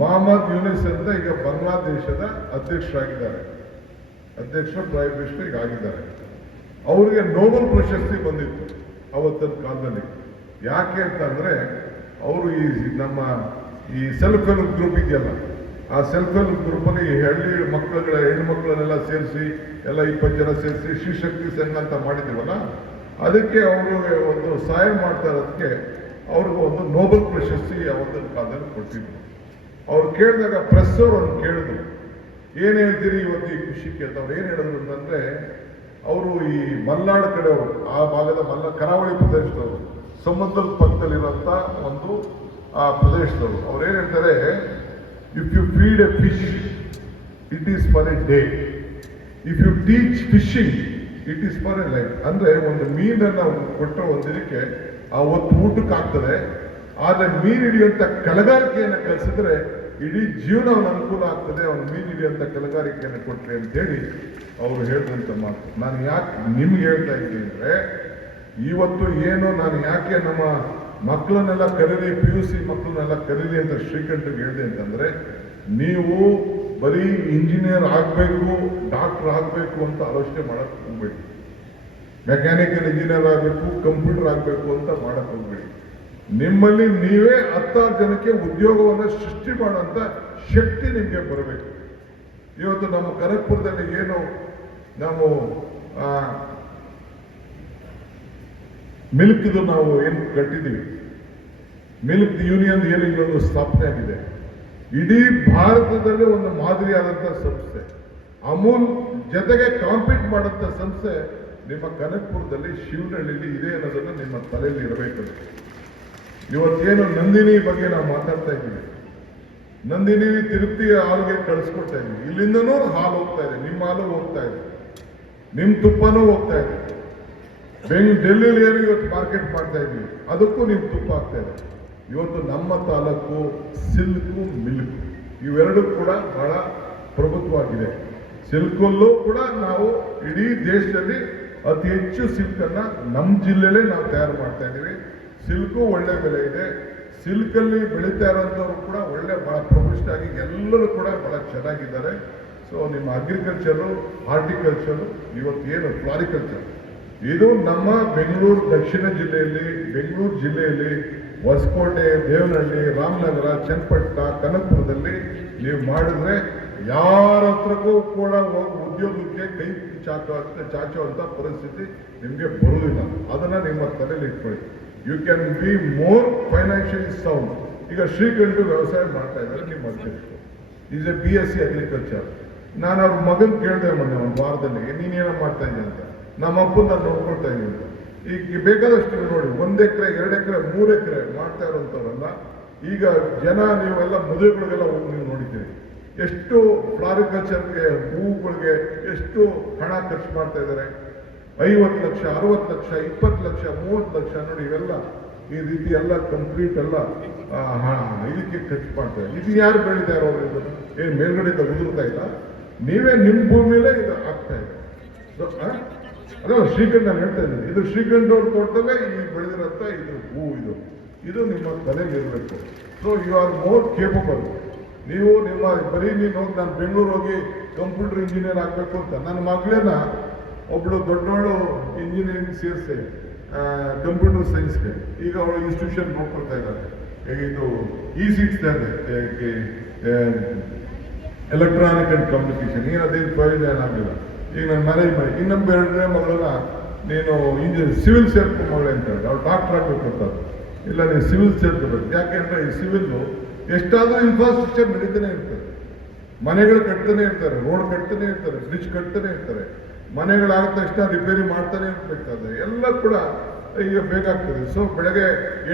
ಮೊಹಮ್ಮದ್ ಯೂನಿಸ್ ಅಂತ ಈಗ ಬಾಂಗ್ಲಾದೇಶದ ಅಧ್ಯಕ್ಷರಾಗಿದ್ದಾರೆ, ಅಧ್ಯಕ್ಷರು ಪ್ರೈಮ್ ಮಿನಿಸ್ಟರ್ ಈಗ ಆಗಿದ್ದಾರೆ. ಅವರಿಗೆ ನೋಬೆಲ್ ಪ್ರಶಸ್ತಿ ಬಂದಿತ್ತು ಅವತ್ತಿನ ಕಾಲದಲ್ಲಿ. ಯಾಕೆ ಅಂತಂದ್ರೆ ಅವರು ನಮ್ಮ ಈ ಸೆಲ್ಫ್ ಹೆಲ್ಪ್ ಗ್ರೂಪ್ ಇದೆಯಲ್ಲ, ಆ ಸೆಲ್ಫ್ ಹೆಲ್ಪ್ ಗ್ರೂಪಲ್ಲಿ ಹಳ್ಳಿ ಹೆಣ್ಣು ಮಕ್ಕಳನ್ನೆಲ್ಲ ಸೇರಿಸಿ ಎಲ್ಲ 20 ಜನ ಸೇರಿಸಿ ಶ್ರೀಶಕ್ತಿ ಸಂಘ ಅಂತ ಮಾಡಿದ್ದೀವಲ್ಲ, ಅದಕ್ಕೆ ಅವರು ಒಂದು ಸಹಾಯ ಮಾಡ್ತಾ ಇರೋದಕ್ಕೆ ಅವ್ರಿಗೆ ಒಂದು ನೋಬೆಲ್ ಪ್ರಶಸ್ತಿ ಅವತ್ತಿನ ಕಾಲದಲ್ಲಿ ಕೊಟ್ಟಿದ್ರು. ಅವ್ರು ಕೇಳಿದಾಗ ಪ್ರೆಸ್ ಅವರು ಅವ್ರು ಕೇಳಿದ್ರು, ಏನು ಹೇಳ್ತೀರಿ ಇವತ್ತು ಈ ಖುಷಿಗೆ ಅಂತ. ಅವ್ರು ಏನು ಹೇಳಿದ್ರು ಅಂತಂದ್ರೆ, ಅವರು ಈ ಮಲ್ನಾಡು ಕಡೆಯವರು, ಆ ಭಾಗದ ಕರಾವಳಿ ಪ್ರದೇಶದವರು, ಸಮುದ್ರದ ಪಕ್ಕದಲ್ಲಿರುವಂಥ ಒಂದು ಆ ಪ್ರದೇಶದವರು, ಅವ್ರು ಏನು ಹೇಳ್ತಾರೆ, if you feed a fish it is for a day, if you teach fishing it is for a life. ಅಂದ್ರೆ ಒಂದು ಮೀನನ್ನು ಕೊಟ್ಟರೆ ಒಂದು ದಿನಕ್ಕೆ ಆ ಹೊತ್ತು ಊಟಕ್ಕೆ ಆಗ್ತದೆ, ಆದರೆ ಮೀನು ಹಿಡಿಯುವಂಥ ಕಲಗಾರಿಕೆಯನ್ನು ಕಲಿಸಿದ್ರೆ ಇಡೀ ಜೀವನ ಅವನ ಅನುಕೂಲ ಆಗ್ತದೆ, ಅವನು ಮೀನು ಹಿಡಿಯುವಂಥ ಕಲಗಾರಿಕೆಯನ್ನು ಕೊಟ್ಟರೆ ಅಂತೇಳಿ ಅವರು ಹೇಳಿದಂಥ ಮಾತು. ನಾನು ಯಾಕೆ ನಿಮ್ಗೆ ಹೇಳ್ತಾ ಇದ್ದೀನಿ ಅಂದರೆ, ಇವತ್ತು ಏನು ನಾನು ಯಾಕೆ ನಮ್ಮ ಮಕ್ಕಳನ್ನೆಲ್ಲ ಕರೀರಿ, PUC ಮಕ್ಕಳನ್ನೆಲ್ಲ ಕರೀರಿ ಅಂತ ಶ್ರೀಕಂಠರಿಗೆ ಹೇಳಿದೆ ಅಂತಂದ್ರೆ, ನೀವು ಬರೀ ಇಂಜಿನಿಯರ್ ಆಗಬೇಕು, ಡಾಕ್ಟರ್ ಆಗಬೇಕು ಅಂತ ಆಲೋಚನೆ ಮಾಡಕ್ಕೆ ಹೋಗ್ಬೇಡಿ. ಮೆಕ್ಯಾನಿಕಲ್ ಇಂಜಿನಿಯರ್ ಆಗಬೇಕು, ಕಂಪ್ಯೂಟರ್ ಆಗಬೇಕು ಅಂತ ಮಾಡಕ್ಕೆ ಹೋಗ್ಬೇಡಿ. ನಿಮ್ಮಲ್ಲಿ ನೀವೇ 10 ಜನಕ್ಕೆ ಉದ್ಯೋಗವನ್ನು ಸೃಷ್ಟಿ ಮಾಡುವಂಥ ಶಕ್ತಿ ನಿಮಗೆ ಬರಬೇಕು. ಇವತ್ತು ನಮ್ಮ ಕನಕಪುರದಲ್ಲಿ ಏನು ನಾವು ಮಿಲ್ಕ್ದು ನಾವು ಏನು ಕಟ್ಟಿದ್ದೀವಿ, ಮಿಲ್ಕ್ ಯೂನಿಯನ್ ಏನು ಇಲ್ಲೊಂದು ಸ್ಥಾಪನೆ ಆಗಿದೆ. ಇಡೀ ಭಾರತದಲ್ಲಿ ಒಂದು ಮಾದರಿಯಾದಂಥ ಸಂಸ್ಥೆ, ಅಮೂಲ್ ಜೊತೆಗೆ ಕಾಂಪೀಟ್ ಮಾಡುವಂಥ ಸಂಸ್ಥೆ ನಿಮ್ಮ ಕನಕಪುರದಲ್ಲಿ ಶಿವನಹಳ್ಳಿಲಿ ಇದೆ ಅನ್ನೋದನ್ನು ನಿಮ್ಮ ತಲೆಯಲ್ಲಿ ಇರಬೇಕು. ಇವತ್ತೇನು ನಂದಿನಿ ಬಗ್ಗೆ ನಾವು ಮಾತಾಡ್ತಾ ಇದ್ದೀವಿ, ನಂದಿನಿ ತಿರುಪತಿ ಹಾಲಿಗೆ ಕಳಿಸ್ಕೊಡ್ತಾ ಇದ್ದೀವಿ, ಇಲ್ಲಿಂದನೂ ಹಾಲು ಹೋಗ್ತಾ ಇದೆ, ನಿಮ್ಮ ಹಾಲು ಹೋಗ್ತಾ ಇದೆ, ನಿಮ್ಮ ತುಪ್ಪನೂ ಹೋಗ್ತಾ ಇದೆ. ಡೆಲ್ಲಿಲಿ ಏನು ಇವತ್ತು ಮಾರ್ಕೆಟ್ ಮಾಡ್ತಾ ಇದ್ದೀವಿ, ಅದಕ್ಕೂ ನಿಮ್ಮ ತುಪ್ಪ ಆಗ್ತಾ ಇದೆ. ಇವತ್ತು ನಮ್ಮ ತಾಲೂಕು ಸಿಲ್ಕು ಮಿಲ್ಕ್ ಇವೆರಡೂ ಕೂಡ ಬಹಳ ಪ್ರಭುತ್ವವಾಗಿದೆ. ಸಿಲ್ಕಲ್ಲೂ ಕೂಡ ನಾವು ಇಡೀ ದೇಶದಲ್ಲಿ ಅತಿ ಹೆಚ್ಚು ಸಿಲ್ಕನ್ನು ನಮ್ಮ ಜಿಲ್ಲೆಯಲ್ಲೇ ನಾವು ತಯಾರು ಮಾಡ್ತಾ ಇದ್ದೀವಿ. ಸಿಲ್ಕು ಒಳ್ಳೆ ಬೆಲೆ ಇದೆ. ಸಿಲ್ಕಲ್ಲಿ ಬೆಳೀತಾ ಇರೋಂಥವ್ರು ಕೂಡ ಒಳ್ಳೆ ಭಾಳ ಪ್ರೊಫೆಷನ್ ಆಗಿ ಎಲ್ಲರೂ ಕೂಡ ಭಾಳ ಚೆನ್ನಾಗಿದ್ದಾರೆ. ಸೊ ನಿಮ್ಮ ಅಗ್ರಿಕಲ್ಚರು, ಹಾರ್ಟಿಕಲ್ಚರು, ಇವತ್ತು ಏನು ಫ್ಲಾರಿಕಲ್ಚರ್, ಇದು ನಮ್ಮ ಬೆಂಗಳೂರು ದಕ್ಷಿಣ ಜಿಲ್ಲೆಯಲ್ಲಿ, ಬೆಂಗಳೂರು ಜಿಲ್ಲೆಯಲ್ಲಿ ಹೊಸಕೋಟೆ, ದೇವನಹಳ್ಳಿ, ರಾಮನಗರ, ಚನ್ನಪಟ್ಟಣ, ಕನಕಪುರದಲ್ಲಿ ನೀವು ಮಾಡಿದ್ರೆ ಯಾರ ಹತ್ರಕ್ಕೂ ಕೂಡ ಹೋಗಿ ಉದ್ಯೋಗಕ್ಕೆ ಕೈ ಚಾಚುವಂಥ ಪರಿಸ್ಥಿತಿ ನಿಮಗೆ ಬರುವುದಿಲ್ಲ. ಅದನ್ನು ನಿಮ್ಮ ತಲೆಯಲ್ಲಿ ಇಟ್ಕೊಳ್ಳಿ. You can be more financially sound. ಈಗ ಶ್ರೀಕಂಠು ವ್ಯವಸಾಯ ಮಾಡ್ತಾ ಇದ್ದಾರೆ ನಿಮ್ಮ ಅಧ್ಯಕ್ಷರು, ಈಸ್ ಎ BSc ಅಗ್ರಿಕಲ್ಚರ್. ನಾನು ಅವ್ರ ಮಗನ್ ಕೇಳಿದೆ ಮೊನ್ನೆ ಒಂದು ವಾರದಲ್ಲಿ, ನೀನೇನೋ ಮಾಡ್ತಾ ಇದ್ದೀನಿ ಅಂತ. ನಮ್ಮ ಅಪ್ಪನ ನಾನು ನೋಡ್ಕೊಳ್ತಾ ಇದ್ದೀನಿ ಅಂತ. ಈಗ ಬೇಕಾದಷ್ಟು ನೋಡಿ, 1 ಎಕರೆ 2 ಎಕರೆ 3 ಎಕರೆ ಮಾಡ್ತಾ ಇರೋಂಥವ್ರಲ್ಲ. ಈಗ ಜನ ನೀವೆಲ್ಲ ಮದುವೆಗಳಿಗೆಲ್ಲ ಹೋಗಿ ನೀವು ನೋಡಿದ್ದೀರಿ, ಎಷ್ಟು ಫ್ಲಾರಿಕಲ್ಚರ್ಗೆ, ಹೂವುಗಳಿಗೆ ಎಷ್ಟು ಹಣ ಖರ್ಚು ಮಾಡ್ತಾ ಇದ್ದಾರೆ. 50 ಲಕ್ಷ, 60 ಲಕ್ಷ, 20 ಲಕ್ಷ, 30 ಲಕ್ಷ ನೋಡಿ, ಇವೆಲ್ಲ ಈ ರೀತಿ ಎಲ್ಲ ಕಂಪ್ಲೀಟ್ ಎಲ್ಲ ಇದಕ್ಕೆ ಖರ್ಚು ಮಾಡ್ತಾರೆ. ಇದು ಯಾರು ಬೆಳೀತಾ ಇರೋರು? ಇದು ಏನು ಮೇಲ್ಗಡೆಯಿಂದ ಉದುರ್ತಾ ಇಲ್ಲ, ನೀವೇ ನಿಮ್ಮ ಭೂಮಿಲೇ ಇದು ಆಗ್ತಾ ಇದೆ. ಅದೇ ಶ್ರೀಕಂಠ ನಾನು ಹೇಳ್ತಾ ಇದ್ದೀನಿ, ಇದು ಶ್ರೀಕಂಠ ಅವ್ರ ತೋಟದಲ್ಲೇ ಈ ಬೆಳೆದಿರೋಂಥ ಇದು ಹೂವು, ಇದು ನಿಮ್ಮ ತಲೆಯಲ್ಲಿ ಇರಬೇಕು. So you are more capable. ನೀವು ನಿಮ್ಮ ಬರೀ ನೀನು ಹೋಗಿ ನಾನು ಬೆಂಗಳೂರು ಹೋಗಿ ಕಂಪ್ಯೂಟರ್ ಇಂಜಿನಿಯರ್ ಆಗಬೇಕು ಅಂತ, ನನ್ನ ಮಗಳನ್ನ ಒಬ್ಬಳು ದೊಡ್ಡವಳು ಇಂಜಿನಿಯರಿಂಗ್ ಸೇರಿಸಿ ಕಂಪ್ಯೂಟರ್ ಸೈನ್ಸ್ಗೆ, ಈಗ ಅವಳು ಇನ್ಸ್ಟಿಟ್ಯೂಷನ್ ನೋಡ್ಕೊಳ್ತಾ ಇದ್ದಾರೆ. ಇದು E6 ಎಲೆಕ್ಟ್ರಾನಿಕ್ ಆ್ಯಂಡ್ ಕಮ್ಯುನಿಕೇಶನ್. ಏನು ಅದೇನು ಪ್ರಯೋಜನ ಆಗಲಿಲ್ಲ. ಈಗ ನನ್ನ ಮ್ಯಾರೇಜ್ ಮಾಡಿ ಇನ್ನೊಬ್ಬ 2ನೇ ಮಗಳನ್ನ ನೀನು ಸಿವಿಲ್ ಸೇರ್ಕೊ ಮಗಳೇ ಅಂತ ಹೇಳಿ, ಅವ್ರು ಡಾಕ್ಟರ್ ಆಗಬೇಕು ಅಂತ. ಇಲ್ಲ, ನೀವು ಸಿವಿಲ್ ಸೇರ್ಕೋಬೇಕು. ಯಾಕೆಂದ್ರೆ ಈ ಸಿವಿಲ್ಲು ಎಷ್ಟಾದರೂ ಇನ್ಫ್ರಾಸ್ಟ್ರಕ್ಚರ್ ನಡೀತಾನೆ ಇರ್ತದೆ. ಮನೆಗಳು ಕಟ್ತಾನೆ ಇರ್ತಾರೆ, ರೋಡ್ ಕಟ್ತಾನೆ ಇರ್ತಾರೆ, ಬ್ರಿಡ್ಜ್ ಕಟ್ತಾನೆ ಇರ್ತಾರೆ. ಮನೆಗಳಾದ ತಕ್ಷಣ ರಿಪೇರಿ ಮಾಡ್ತಾನೆ ಇರ್ಬೇಕಾದ್ರೆ ಎಲ್ಲ ಕೂಡ ಈಗ ಬೇಕಾಗ್ತದೆ. ಸೊ ಬೆಳಗ್ಗೆ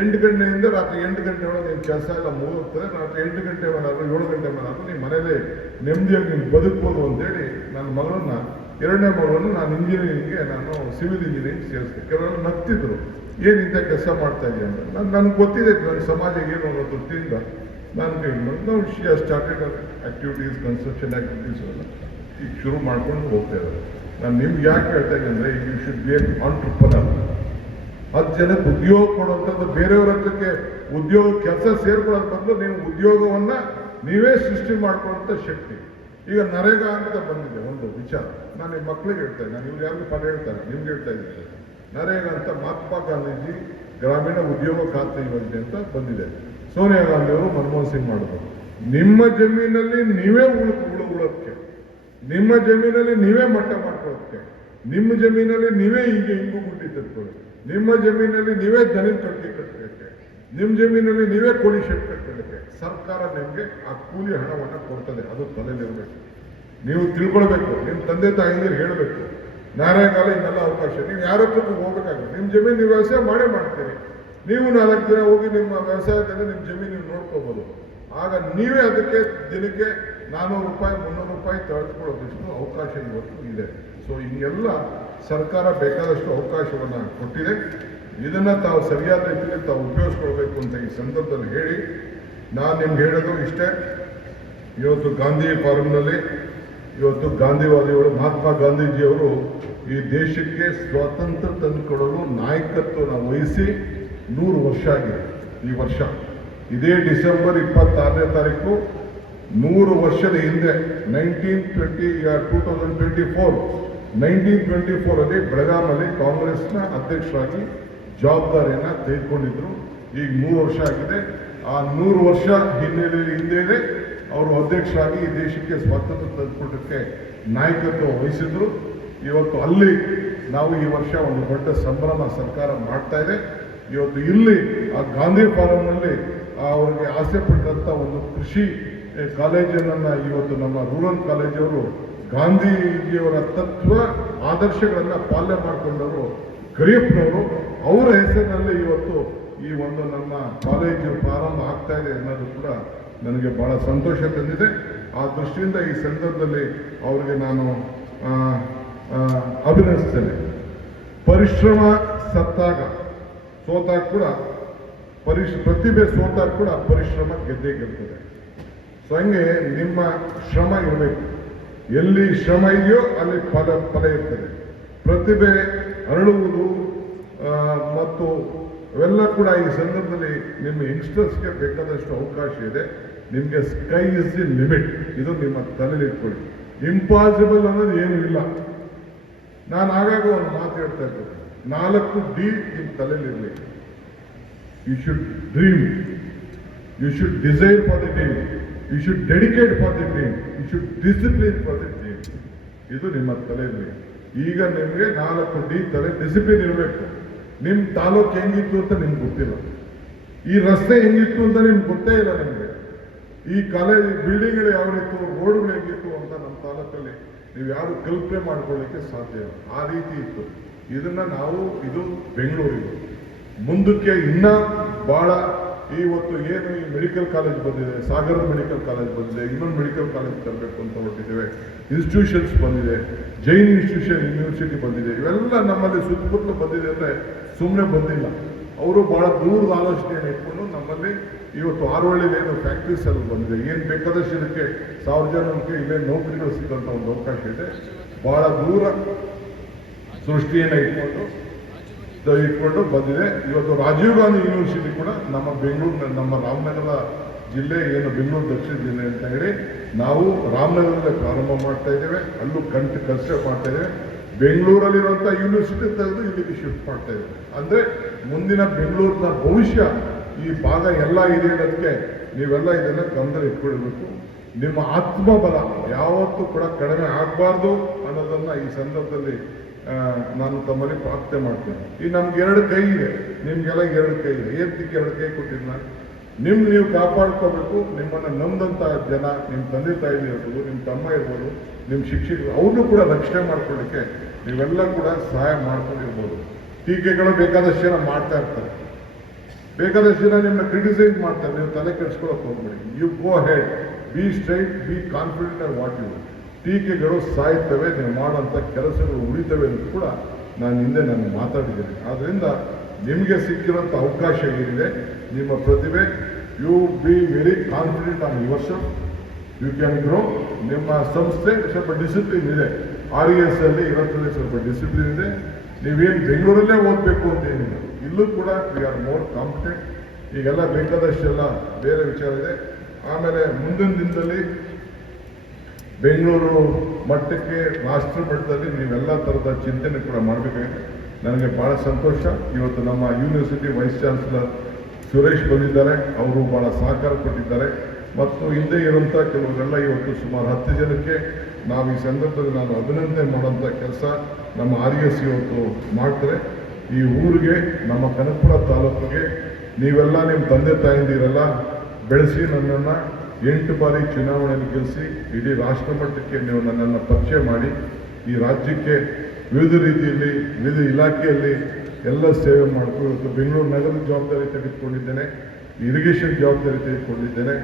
8 ಗಂಟೆಯಿಂದ ರಾತ್ರಿ 8 ಗಂಟೆ ಒಳಗೆ ನೀನು ಕೆಲಸ ಎಲ್ಲ ಮುಗಿದೋಗ್ತದೆ. ರಾತ್ರಿ 8 ಗಂಟೆ ಮೇಲಾದರೂ 7 ಗಂಟೆ ಮೇಲಾದರೂ ನಿಮ್ಮ ಮನೇಲಿ ನೆಮ್ಮದಿಯಾಗಿ ನೀನು ಬದುಕ್ಬೋದು ಅಂತೇಳಿ ನನ್ನ ಮಗಳನ್ನ, 2ನೇ ಮಗಳನ್ನು ನಾನು ಇಂಜಿನಿಯರಿಂಗ್ಗೆ, ನಾನು ಸಿವಿಲ್ ಇಂಜಿನಿಯರಿಂಗ್ ಸೇರಿಸ್ದೆ. ಕೆಲವರು ನಗ್ತಿದ್ರು, ಏನಿಂತ ಕೆಲಸ ಮಾಡ್ತಾ ಇದೆಯಾ ಅಂತ. ನನಗೆ ಗೊತ್ತಿದೆ ನನ್ನ ಸಮಾಜ ಏನು ಅನ್ನೋ ದೃಷ್ಟಿಯಿಂದ ನಾನು ನಾವು ಸ್ಟಾರ್ಟೆಡ್ ಆಕ್ಟಿವಿಟೀಸ್, ಕನ್ಸ್ಟ್ರಕ್ಷನ್ ಆಕ್ಟಿವಿಟೀಸ್ ಎಲ್ಲ ಈಗ ಶುರು ಮಾಡ್ಕೊಂಡು ಹೋಗ್ತಾ ಇದ್ದಾರೆ. ನಾನು ನಿಮ್ಗೆ ಯಾಕೆ ಹೇಳ್ತಾ ಇದ್ದೀನಿ ಅಂದರೆ, you should be an entrepreneur. 10 ಜನಕ್ಕೆ ಉದ್ಯೋಗ ಕೊಡುವಂಥದ್ದು, ಬೇರೆಯವ್ರ ಹತ್ರಕ್ಕೆ ಉದ್ಯೋಗ ಕೆಲಸ ಸೇರ್ಕೊಳ್ಳೋದ್ರ ಬದಲು ನೀವು ಉದ್ಯೋಗವನ್ನು ನೀವೇ ಸೃಷ್ಟಿ ಮಾಡ್ಕೊಳ್ಳೋಂಥ ಶಕ್ತಿ. ಈಗ ನರೇಗಾ ಅಂತ ಬಂದಿದೆ ಒಂದು ವಿಚಾರ, ನಾನು ನಿಮ್ಮ ಮಕ್ಕಳಿಗೆ ಹೇಳ್ತಾ ಇದ್ದೀನಿ, ನಾನು ಇವ್ರು ಯಾರಿಗೂ ಪದ ಹೇಳ್ತಾರೆ, ನಿಮ್ಗೆ ಹೇಳ್ತಾ ಇದ್ದೀನಿ. ನರೇಗಾ ಅಂತ ಮಹಾತ್ಮ ಗಾಂಧೀಜಿ ಗ್ರಾಮೀಣ ಉದ್ಯೋಗ ಖಾತ್ರಿ ಯೋಜನೆ ಅಂತ ಬಂದಿದೆ. ಸೋನಿಯಾ ಗಾಂಧಿ ಅವರು, ಮನಮೋಹನ್ ಸಿಂಗ್ ಮಾಡಿದ್ರು. ನಿಮ್ಮ ಜಮೀನಲ್ಲಿ ನೀವೇ ಉಳೋಕ್ಕೆ, ನಿಮ್ಮ ಜಮೀನಲ್ಲಿ ನೀವೇ ಮಟ್ಟ ಮಾಡ್ಕೊಳ್ಳೋಕ್ಕೆ, ನಿಮ್ಮ ಜಮೀನಲ್ಲಿ ನೀವೇ ಹೀಗೆ ಹಿಂಗು ಗುಡ್ಡಿ ತಟ್ಕೊಳ್ಳಿ, ನಿಮ್ಮ ಜಮೀನಲ್ಲಿ ನೀವೇ ದನಿನ ಕಟ್ಟಲಿಕ್ಕೆ, ನಿಮ್ಮ ಜಮೀನಲ್ಲಿ ನೀವೇ ಕೋಳಿ ಶೆಡ್ ಕಟ್ಟಲಿಕ್ಕೆ ಸರ್ಕಾರ ನಿಮಗೆ ಆ ಕೂಲಿ ಹಣವನ್ನು ಕೊಡ್ತದೆ. ಅದು ತಲೆಯಲ್ಲಿರಬೇಕು. ನೀವು ತಿಳ್ಕೊಳ್ಬೇಕು, ನಿಮ್ಮ ತಂದೆ ತಾಯಿಗೆ ಹೇಳಬೇಕು. ನಾರಾಯಣಕಾಲ ಇನ್ನೆಲ್ಲ ಅವಕಾಶ, ನೀವು ಯಾರ ಹತ್ರಕ್ಕೂ ಹೋಗ್ಬೇಕಾಗುತ್ತೆ. ನಿಮ್ಮ ಜಮೀನು ನೀವು ವ್ಯವಸಾಯ ಮಾಡ್ತೀರಿ, ನೀವು 4 ದಿನ ಹೋಗಿ ನಿಮ್ಮ ವ್ಯವಸಾಯದಲ್ಲಿ ನಿಮ್ಮ ಜಮೀನು ನೀವು ನೋಡ್ಕೋಬೋದು. ಆಗ ನೀವೇ ಅದಕ್ಕೆ ದಿನಕ್ಕೆ 400 ರೂಪಾಯಿ 300 ರೂಪಾಯಿ ತೆಗೆದುಕೊಳ್ಳೋದಷ್ಟು ಅವಕಾಶ ಇವತ್ತು ಇದೆ. ಸೊ ಹಿಂಗೆಲ್ಲ ಸರ್ಕಾರ ಬೇಕಾದಷ್ಟು ಅವಕಾಶವನ್ನು ಕೊಟ್ಟಿದೆ. ಇದನ್ನು ತಾವು ಸರಿಯಾದ ರೀತಿಯಲ್ಲಿ ತಾವು ಉಪಯೋಗಿಸ್ಕೊಳ್ಬೇಕು ಅಂತ ಈ ಸಂದರ್ಭದಲ್ಲಿ ಹೇಳಿ, ನಾನು ನಿಮ್ಗೆ ಹೇಳೋದು ಇಷ್ಟೇ. ಇವತ್ತು ಗಾಂಧಿ ಫಾರಂನಲ್ಲಿ ಇವತ್ತು ಗಾಂಧಿವಾದಿಗಳು, ಮಹಾತ್ಮ ಗಾಂಧೀಜಿಯವರು ಈ ದೇಶಕ್ಕೆ ಸ್ವಾತಂತ್ರ್ಯ ತಂದುಕೊಡಲು ನಾಯಕತ್ವವನ್ನು ವಹಿಸಿ 100 ವರ್ಷ ಆಗಿದೆ. ಈ ವರ್ಷ ಇದೇ ಡಿಸೆಂಬರ್ 26ನೇ ತಾರೀಕು 100 ವರ್ಷದ ಹಿಂದೆ 1924 ಬೆಳಗಾಮಲ್ಲಿ ಕಾಂಗ್ರೆಸ್ನ ಅಧ್ಯಕ್ಷರಾಗಿ ಜವಾಬ್ದಾರಿಯನ್ನು ತೆಗೆದುಕೊಂಡಿದ್ರು. ಈಗ 100 ವರ್ಷ ಆಗಿದೆ. ಆ 100 ವರ್ಷ ಹಿಂದೆಯೇ ಅವರು ಅಧ್ಯಕ್ಷರಾಗಿ ಈ ದೇಶಕ್ಕೆ ಸ್ವಾತಂತ್ರ್ಯ ತಂದುಕೊಡೋಕ್ಕೆ ನಾಯಕತ್ವ ವಹಿಸಿದ್ರು. ಇವತ್ತು ಅಲ್ಲಿ ನಾವು ಈ ವರ್ಷ ಒಂದು ದೊಡ್ಡ ಸಂಭ್ರಮ ಸರ್ಕಾರ ಮಾಡ್ತಾ ಇದೆ. ಇವತ್ತು ಇಲ್ಲಿ ಆ ಗಾಂಧಿ ಫಾರಂನಲ್ಲಿ ಅವರಿಗೆ ಆಸೆ ಪಟ್ಟಂಥ ಒಂದು ಕೃಷಿ ಕಾಲೇಜನ್ನು ಇವತ್ತು ನಮ್ಮ ರೂರಲ್ ಕಾಲೇಜವರು ಗಾಂಧೀಜಿಯವರ ತತ್ವ ಆದರ್ಶಗಳನ್ನು ಪಾಲನೆ ಮಾಡಿಕೊಂಡವರು ಕರಿಯಪ್ಪನವರು, ಅವರ ಹೆಸರಿನಲ್ಲಿ ಇವತ್ತು ಈ ಒಂದು ನಮ್ಮ ಕಾಲೇಜು ಪ್ರಾರಂಭ ಆಗ್ತಾ ಇದೆ ಅನ್ನೋದು ಕೂಡ ನನಗೆ ಬಹಳ ಸಂತೋಷ ತಂದಿದೆ. ಆ ದೃಷ್ಟಿಯಿಂದ ಈ ಸಂದರ್ಭದಲ್ಲಿ ಅವರಿಗೆ ನಾನು ಅಭಿನಂದಿಸ್ತೇನೆ. ಪರಿಶ್ರಮ ಸೋತಾಗ ಕೂಡ ಪ್ರತಿಭೆ ಸೋತಾಗ ಕೂಡ ಪರಿಶ್ರಮ ಗೆದ್ದೇ ಗೆಲ್ತದೆ. ಸೊ ಹಂಗೆ ನಿಮ್ಮ ಶ್ರಮ ಇರಬೇಕು. ಎಲ್ಲಿ ಶ್ರಮ ಇದೆಯೋ ಅಲ್ಲಿ ಫಲ ಇರ್ತದೆ. ಪ್ರತಿಭೆ ಅರಳುವುದು ಮತ್ತು ಅವೆಲ್ಲ ಕೂಡ ಈ ಸಂದರ್ಭದಲ್ಲಿ ನಿಮ್ಮ ಯಂಗ್ಸ್ಟರ್ಸ್ಗೆ ಬೇಕಾದಷ್ಟು ಅವಕಾಶ ಇದೆ. ನಿಮಗೆ ಸ್ಕೈ ಇಸ್ ದಿ ಲಿಮಿಟ್, ಇದು ನಿಮ್ಮ ತಲೆಯಲ್ಲಿ ಇಟ್ಕೊಳ್ಳಿ. ಇಂಪಾಸಿಬಲ್ ಅನ್ನೋದು ಏನೂ ಇಲ್ಲ. ನಾನು ಆಗಾಗ ಒಂದು ಮಾತು ಹೇಳ್ತಾ ಇರ್ತೇನೆ, 4D ನಿಮ್ಮ ತಲೆಯಲ್ಲಿರಲಿ. You should dream, you should desire for the dream, you should dedicate for the dream, you should discipline for the dream. ಇದು ನಿಮ್ಮ ತಲೆಯಲ್ಲಿ. ಈಗ ನಿಮಗೆ 4D ತಲೆ ಡಿಸಿಪ್ಲಿನ್ ಇರಬೇಕು. ನಿಮ್ಮ ತಾಲೂಕು ಹೆಂಗಿತ್ತು ಅಂತ ನಿಮ್ಗೆ ಗೊತ್ತಿಲ್ಲ, ಈ ರಸ್ತೆ ಹೆಂಗಿತ್ತು ಅಂತ ನಿಮ್ಗೆ ಗೊತ್ತೇ ಇಲ್ಲ. ನಿಮಗೆ ಈ ಕಾಲೇಜ್ ಬಿಲ್ಡಿಂಗ್ಗಳು ಯಾವಿತ್ತು, ರೋಡ್ಗಳು ಹೇಗಿತ್ತು ಅಂತ ನಮ್ಮ ತಾಲೂಕಲ್ಲಿ ನೀವು ಯಾರು ಕಲ್ಪನೆ ಮಾಡ್ಕೊಳ್ಳಿಕ್ಕೆ ಸಾಧ್ಯ ಇಲ್ಲ. ಆ ರೀತಿ ಇತ್ತು. ಇದನ್ನ ಇದು ಬೆಂಗಳೂರಿದು. ಮುಂದಕ್ಕೆ ಇನ್ನ ಬಹಳ ಇವತ್ತು ಏನು ಈ ಮೆಡಿಕಲ್ ಕಾಲೇಜ್ ಬಂದಿದೆ, ಸಾಗರದ ಮೆಡಿಕಲ್ ಕಾಲೇಜ್ ಬಂದಿದೆ, ಇನ್ನೊಂದು ಮೆಡಿಕಲ್ ಕಾಲೇಜ್ ತರಬೇಕು ಅಂತ ಹೊರಟಿದ್ದೇವೆ. ಇನ್ಸ್ಟಿಟ್ಯೂಷನ್ಸ್ ಬಂದಿದೆ, ಜೈನ್ ಇನ್ಸ್ಟಿಟ್ಯೂಷನ್ ಯೂನಿವರ್ಸಿಟಿ ಬಂದಿದೆ. ಇವೆಲ್ಲ ನಮ್ಮಲ್ಲಿ ಸುತ್ತಮುತ್ತಲು ಬಂದಿದೆ ಅಂದರೆ ಸುಮ್ಮನೆ ಬಂದಿಲ್ಲ. ಅವರು ಬಹಳ ದೂರದ ಆಲೋಚನೆಯನ್ನು ಇಟ್ಕೊಂಡು ನಮ್ಮಲ್ಲಿ ಇವತ್ತು ಆರೋಳ್ಳಿಲಿ ಏನು ಫ್ಯಾಕ್ಟ್ರೀಸ್ ಎಲ್ಲ ಬಂದಿದೆ, ಏನು ಬೇಕಾದಷ್ಟು ಇದಕ್ಕೆ 1000 ಜನಕ್ಕೆ ಇಲ್ಲೇ ನೌಕರಿಗಳು ಸಿಕ್ಕಂಥ ಒಂದು ಅವಕಾಶ ಇದೆ. ಬಹಳ ದೂರ ಸೃಷ್ಟಿಯನ್ನು ಇಟ್ಕೊಂಡು ಬಂದಿದೆ. ಇವತ್ತು ರಾಜೀವ್ ಗಾಂಧಿ ಯೂನಿವರ್ಸಿಟಿ ಕೂಡ ನಮ್ಮ ಬೆಂಗಳೂರಿನ, ನಮ್ಮ ರಾಮನಗರ ಜಿಲ್ಲೆ ಏನು ಬೆಂಗಳೂರು ದಕ್ಷಿಣ ಜಿಲ್ಲೆ ಅಂತ ಹೇಳಿ ನಾವು ರಾಮನಗರದಲ್ಲೇ ಪ್ರಾರಂಭ ಮಾಡ್ತಾ ಇದ್ದೇವೆ. ಅಲ್ಲೂ ಕನ್ಸ್ಟ್ರಕ್ಟ್ ಮಾಡ್ತಾ ಇದ್ದೇವೆ. ಬೆಂಗಳೂರಲ್ಲಿರುವಂಥ ಯೂನಿವರ್ಸಿಟಿ ತೆಗೆದು ಇಲ್ಲಿಗೆ ಶಿಫ್ಟ್ ಮಾಡ್ತಾ ಇದ್ದೇವೆ. ಅಂದರೆ ಮುಂದಿನ ಬೆಂಗಳೂರಿನ ಭವಿಷ್ಯ ಈ ಭಾಗ ಎಲ್ಲ ಇದೆ ಅನ್ನೋದಕ್ಕೆ ನೀವೆಲ್ಲ ಇದನ್ನು ಗಮನದಲ್ಲಿ ಇಟ್ಕೊಳ್ಬೇಕು. ನಿಮ್ಮ ಆತ್ಮಬಲ ಯಾವತ್ತೂ ಕೂಡ ಕಡಿಮೆ ಆಗಬಾರ್ದು ಅನ್ನೋದನ್ನು ಈ ಸಂದರ್ಭದಲ್ಲಿ ನಾನು ತಮ್ಮಲ್ಲಿ ಪ್ರಾರ್ಥನೆ ಮಾಡ್ತೇನೆ. ಈ ನಮ್ಗೆ 2 ಕೈ ಇದೆ, ನಿಮ್ಗೆಲ್ಲ 2 ಕೈ ಇದೆ. ಏಂತಕ್ಕೆ 2 ಕೈ ಕೊಟ್ಟಿದ್ದ ನೀವು ಕಾಪಾಡ್ಕೋಬೇಕು. ನಿಮ್ಮನ್ನು ನಂಬಂಥ ಜನ, ನಿಮ್ಮ ತಂದೆ ತಾಯಿ ಇರ್ಬೋದು, ನಿಮ್ಮ ತಮ್ಮ ಇರ್ಬೋದು, ನಿಮ್ಮ ಶಿಕ್ಷಕರು, ಅವ್ರನ್ನೂ ಕೂಡ ರಕ್ಷಣೆ ಮಾಡ್ಕೊಳ್ಳಿಕ್ಕೆ ನೀವೆಲ್ಲ ಕೂಡ ಸಹಾಯ ಮಾಡ್ಕೊಂಡಿರ್ಬೋದು. ಟೀಕೆಗಳು ಬೇಕಾದಷ್ಟು ಜನ ಮಾಡ್ತಾ ಇರ್ತಾರೆ, ಬೇಕಾದಷ್ಟು ಜನ ನಿಮ್ಮನ್ನ ಕ್ರಿಟಿಸೈಸ್ ಮಾಡ್ತಾರೆ. ನೀವು ತಲೆ ಕೆಡಿಸ್ಕೊಳ್ಳೋಕೆ ಹೋಗ್ಬೇಡಿ. You go head, be straight, be confident or what you. ಟೀಕೆಗಳು ಸಾಯ್ತವೆ, ನೀವು ಮಾಡೋಂಥ ಕೆಲಸಗಳು ಉಳಿತವೆ ಅಂತ ಕೂಡ ನಾನು ಮಾತಾಡಿದ್ದೇನೆ. ಆದ್ದರಿಂದ ನಿಮಗೆ ಸಿಕ್ಕಿರೋಂಥ ಅವಕಾಶ ಏನಿದೆ, ನಿಮ್ಮ ಪ್ರತಿಭೆ, you be very confident on your self, you can grow. ನಿಮ್ಮ ಸಂಸ್ಥೆ ಸ್ವಲ್ಪ ಡಿಸಿಪ್ಲಿನ್ ಇದೆ, RES ಅಲ್ಲಿ ಇರೋದ್ರಲ್ಲಿ ಸ್ವಲ್ಪ ಡಿಸಿಪ್ಲಿನ್ ಇದೆ. ನೀವೇನು ಬೆಂಗಳೂರಲ್ಲೇ ಓದಬೇಕು ಅಂತ ಏನಿಲ್ಲ, ಇಲ್ಲೂ ಕೂಡ ವಿ ಆರ್ ಮೋರ್ ಕಾಂಪಿಟೆಂಟ್. ಈಗೆಲ್ಲ ಬೇಕಾದಷ್ಟೆಲ್ಲ ಬೇರೆ ವಿಚಾರ ಇದೆ. ಆಮೇಲೆ ಮುಂದಿನ ದಿನದಲ್ಲಿ ಬೆಂಗಳೂರು ಮಟ್ಟಕ್ಕೆ, ರಾಷ್ಟ್ರ ಮಟ್ಟದಲ್ಲಿ ನೀವೆಲ್ಲ ಥರದ ಚಿಂತನೆ ಕೂಡ ಮಾಡಬೇಕಾಗಿದೆ. ನನಗೆ ಭಾಳ ಸಂತೋಷ. ಇವತ್ತು ನಮ್ಮ ಯೂನಿವರ್ಸಿಟಿ ವೈಸ್ ಚಾನ್ಸಲರ್ ಸುರೇಶ್ ಬಂದಿದ್ದಾರೆ, ಅವರು ಭಾಳ ಸಹಕಾರ ಕೊಟ್ಟಿದ್ದಾರೆ. ಮತ್ತು ಹಿಂದೆ ಇರುವಂಥ ಕೆಲವರೆಲ್ಲ ಇವತ್ತು ಸುಮಾರು 10 ಜನಕ್ಕೆ ನಾವು ಈ ಸಂದರ್ಭದಲ್ಲಿ ನಾನು ಅಭಿನಂದನೆ ಮಾಡುವಂಥ ಕೆಲಸ ನಮ್ಮ RES ಇವತ್ತು ಮಾಡ್ತಾರೆ. ಈ ಊರಿಗೆ, ನಮ್ಮ ಕನಕಪುರ ತಾಲೂಕಿಗೆ ನೀವೆಲ್ಲ ನಿಮ್ಮ ತಂದೆ ತಾಯಿಂದಿರೆಲ್ಲ ಬೆಳೆಸಿ ನನ್ನನ್ನು 8 ಬಾರಿ ಚುನಾವಣೆಯಲ್ಲಿ ಗೆಲ್ಲಿಸಿ ಇಡೀ ರಾಷ್ಟ್ರ ಮಟ್ಟಕ್ಕೆ ನೀವು ನನ್ನನ್ನು ಪರಿಚಯ ಮಾಡಿ ಈ ರಾಜ್ಯಕ್ಕೆ ವಿವಿಧ ರೀತಿಯಲ್ಲಿ, ವಿವಿಧ ಇಲಾಖೆಯಲ್ಲಿ ಎಲ್ಲ ಸೇವೆ ಮಾಡ್ಕೊಂಡು ಇವತ್ತು ಬೆಂಗಳೂರು ನಗರದ ಜವಾಬ್ದಾರಿ ತೆಗೆದುಕೊಂಡಿದ್ದೇನೆ, ಇರಿಗೇಷನ್ ಜವಾಬ್ದಾರಿ ತೆಗೆದುಕೊಂಡಿದ್ದೇನೆ.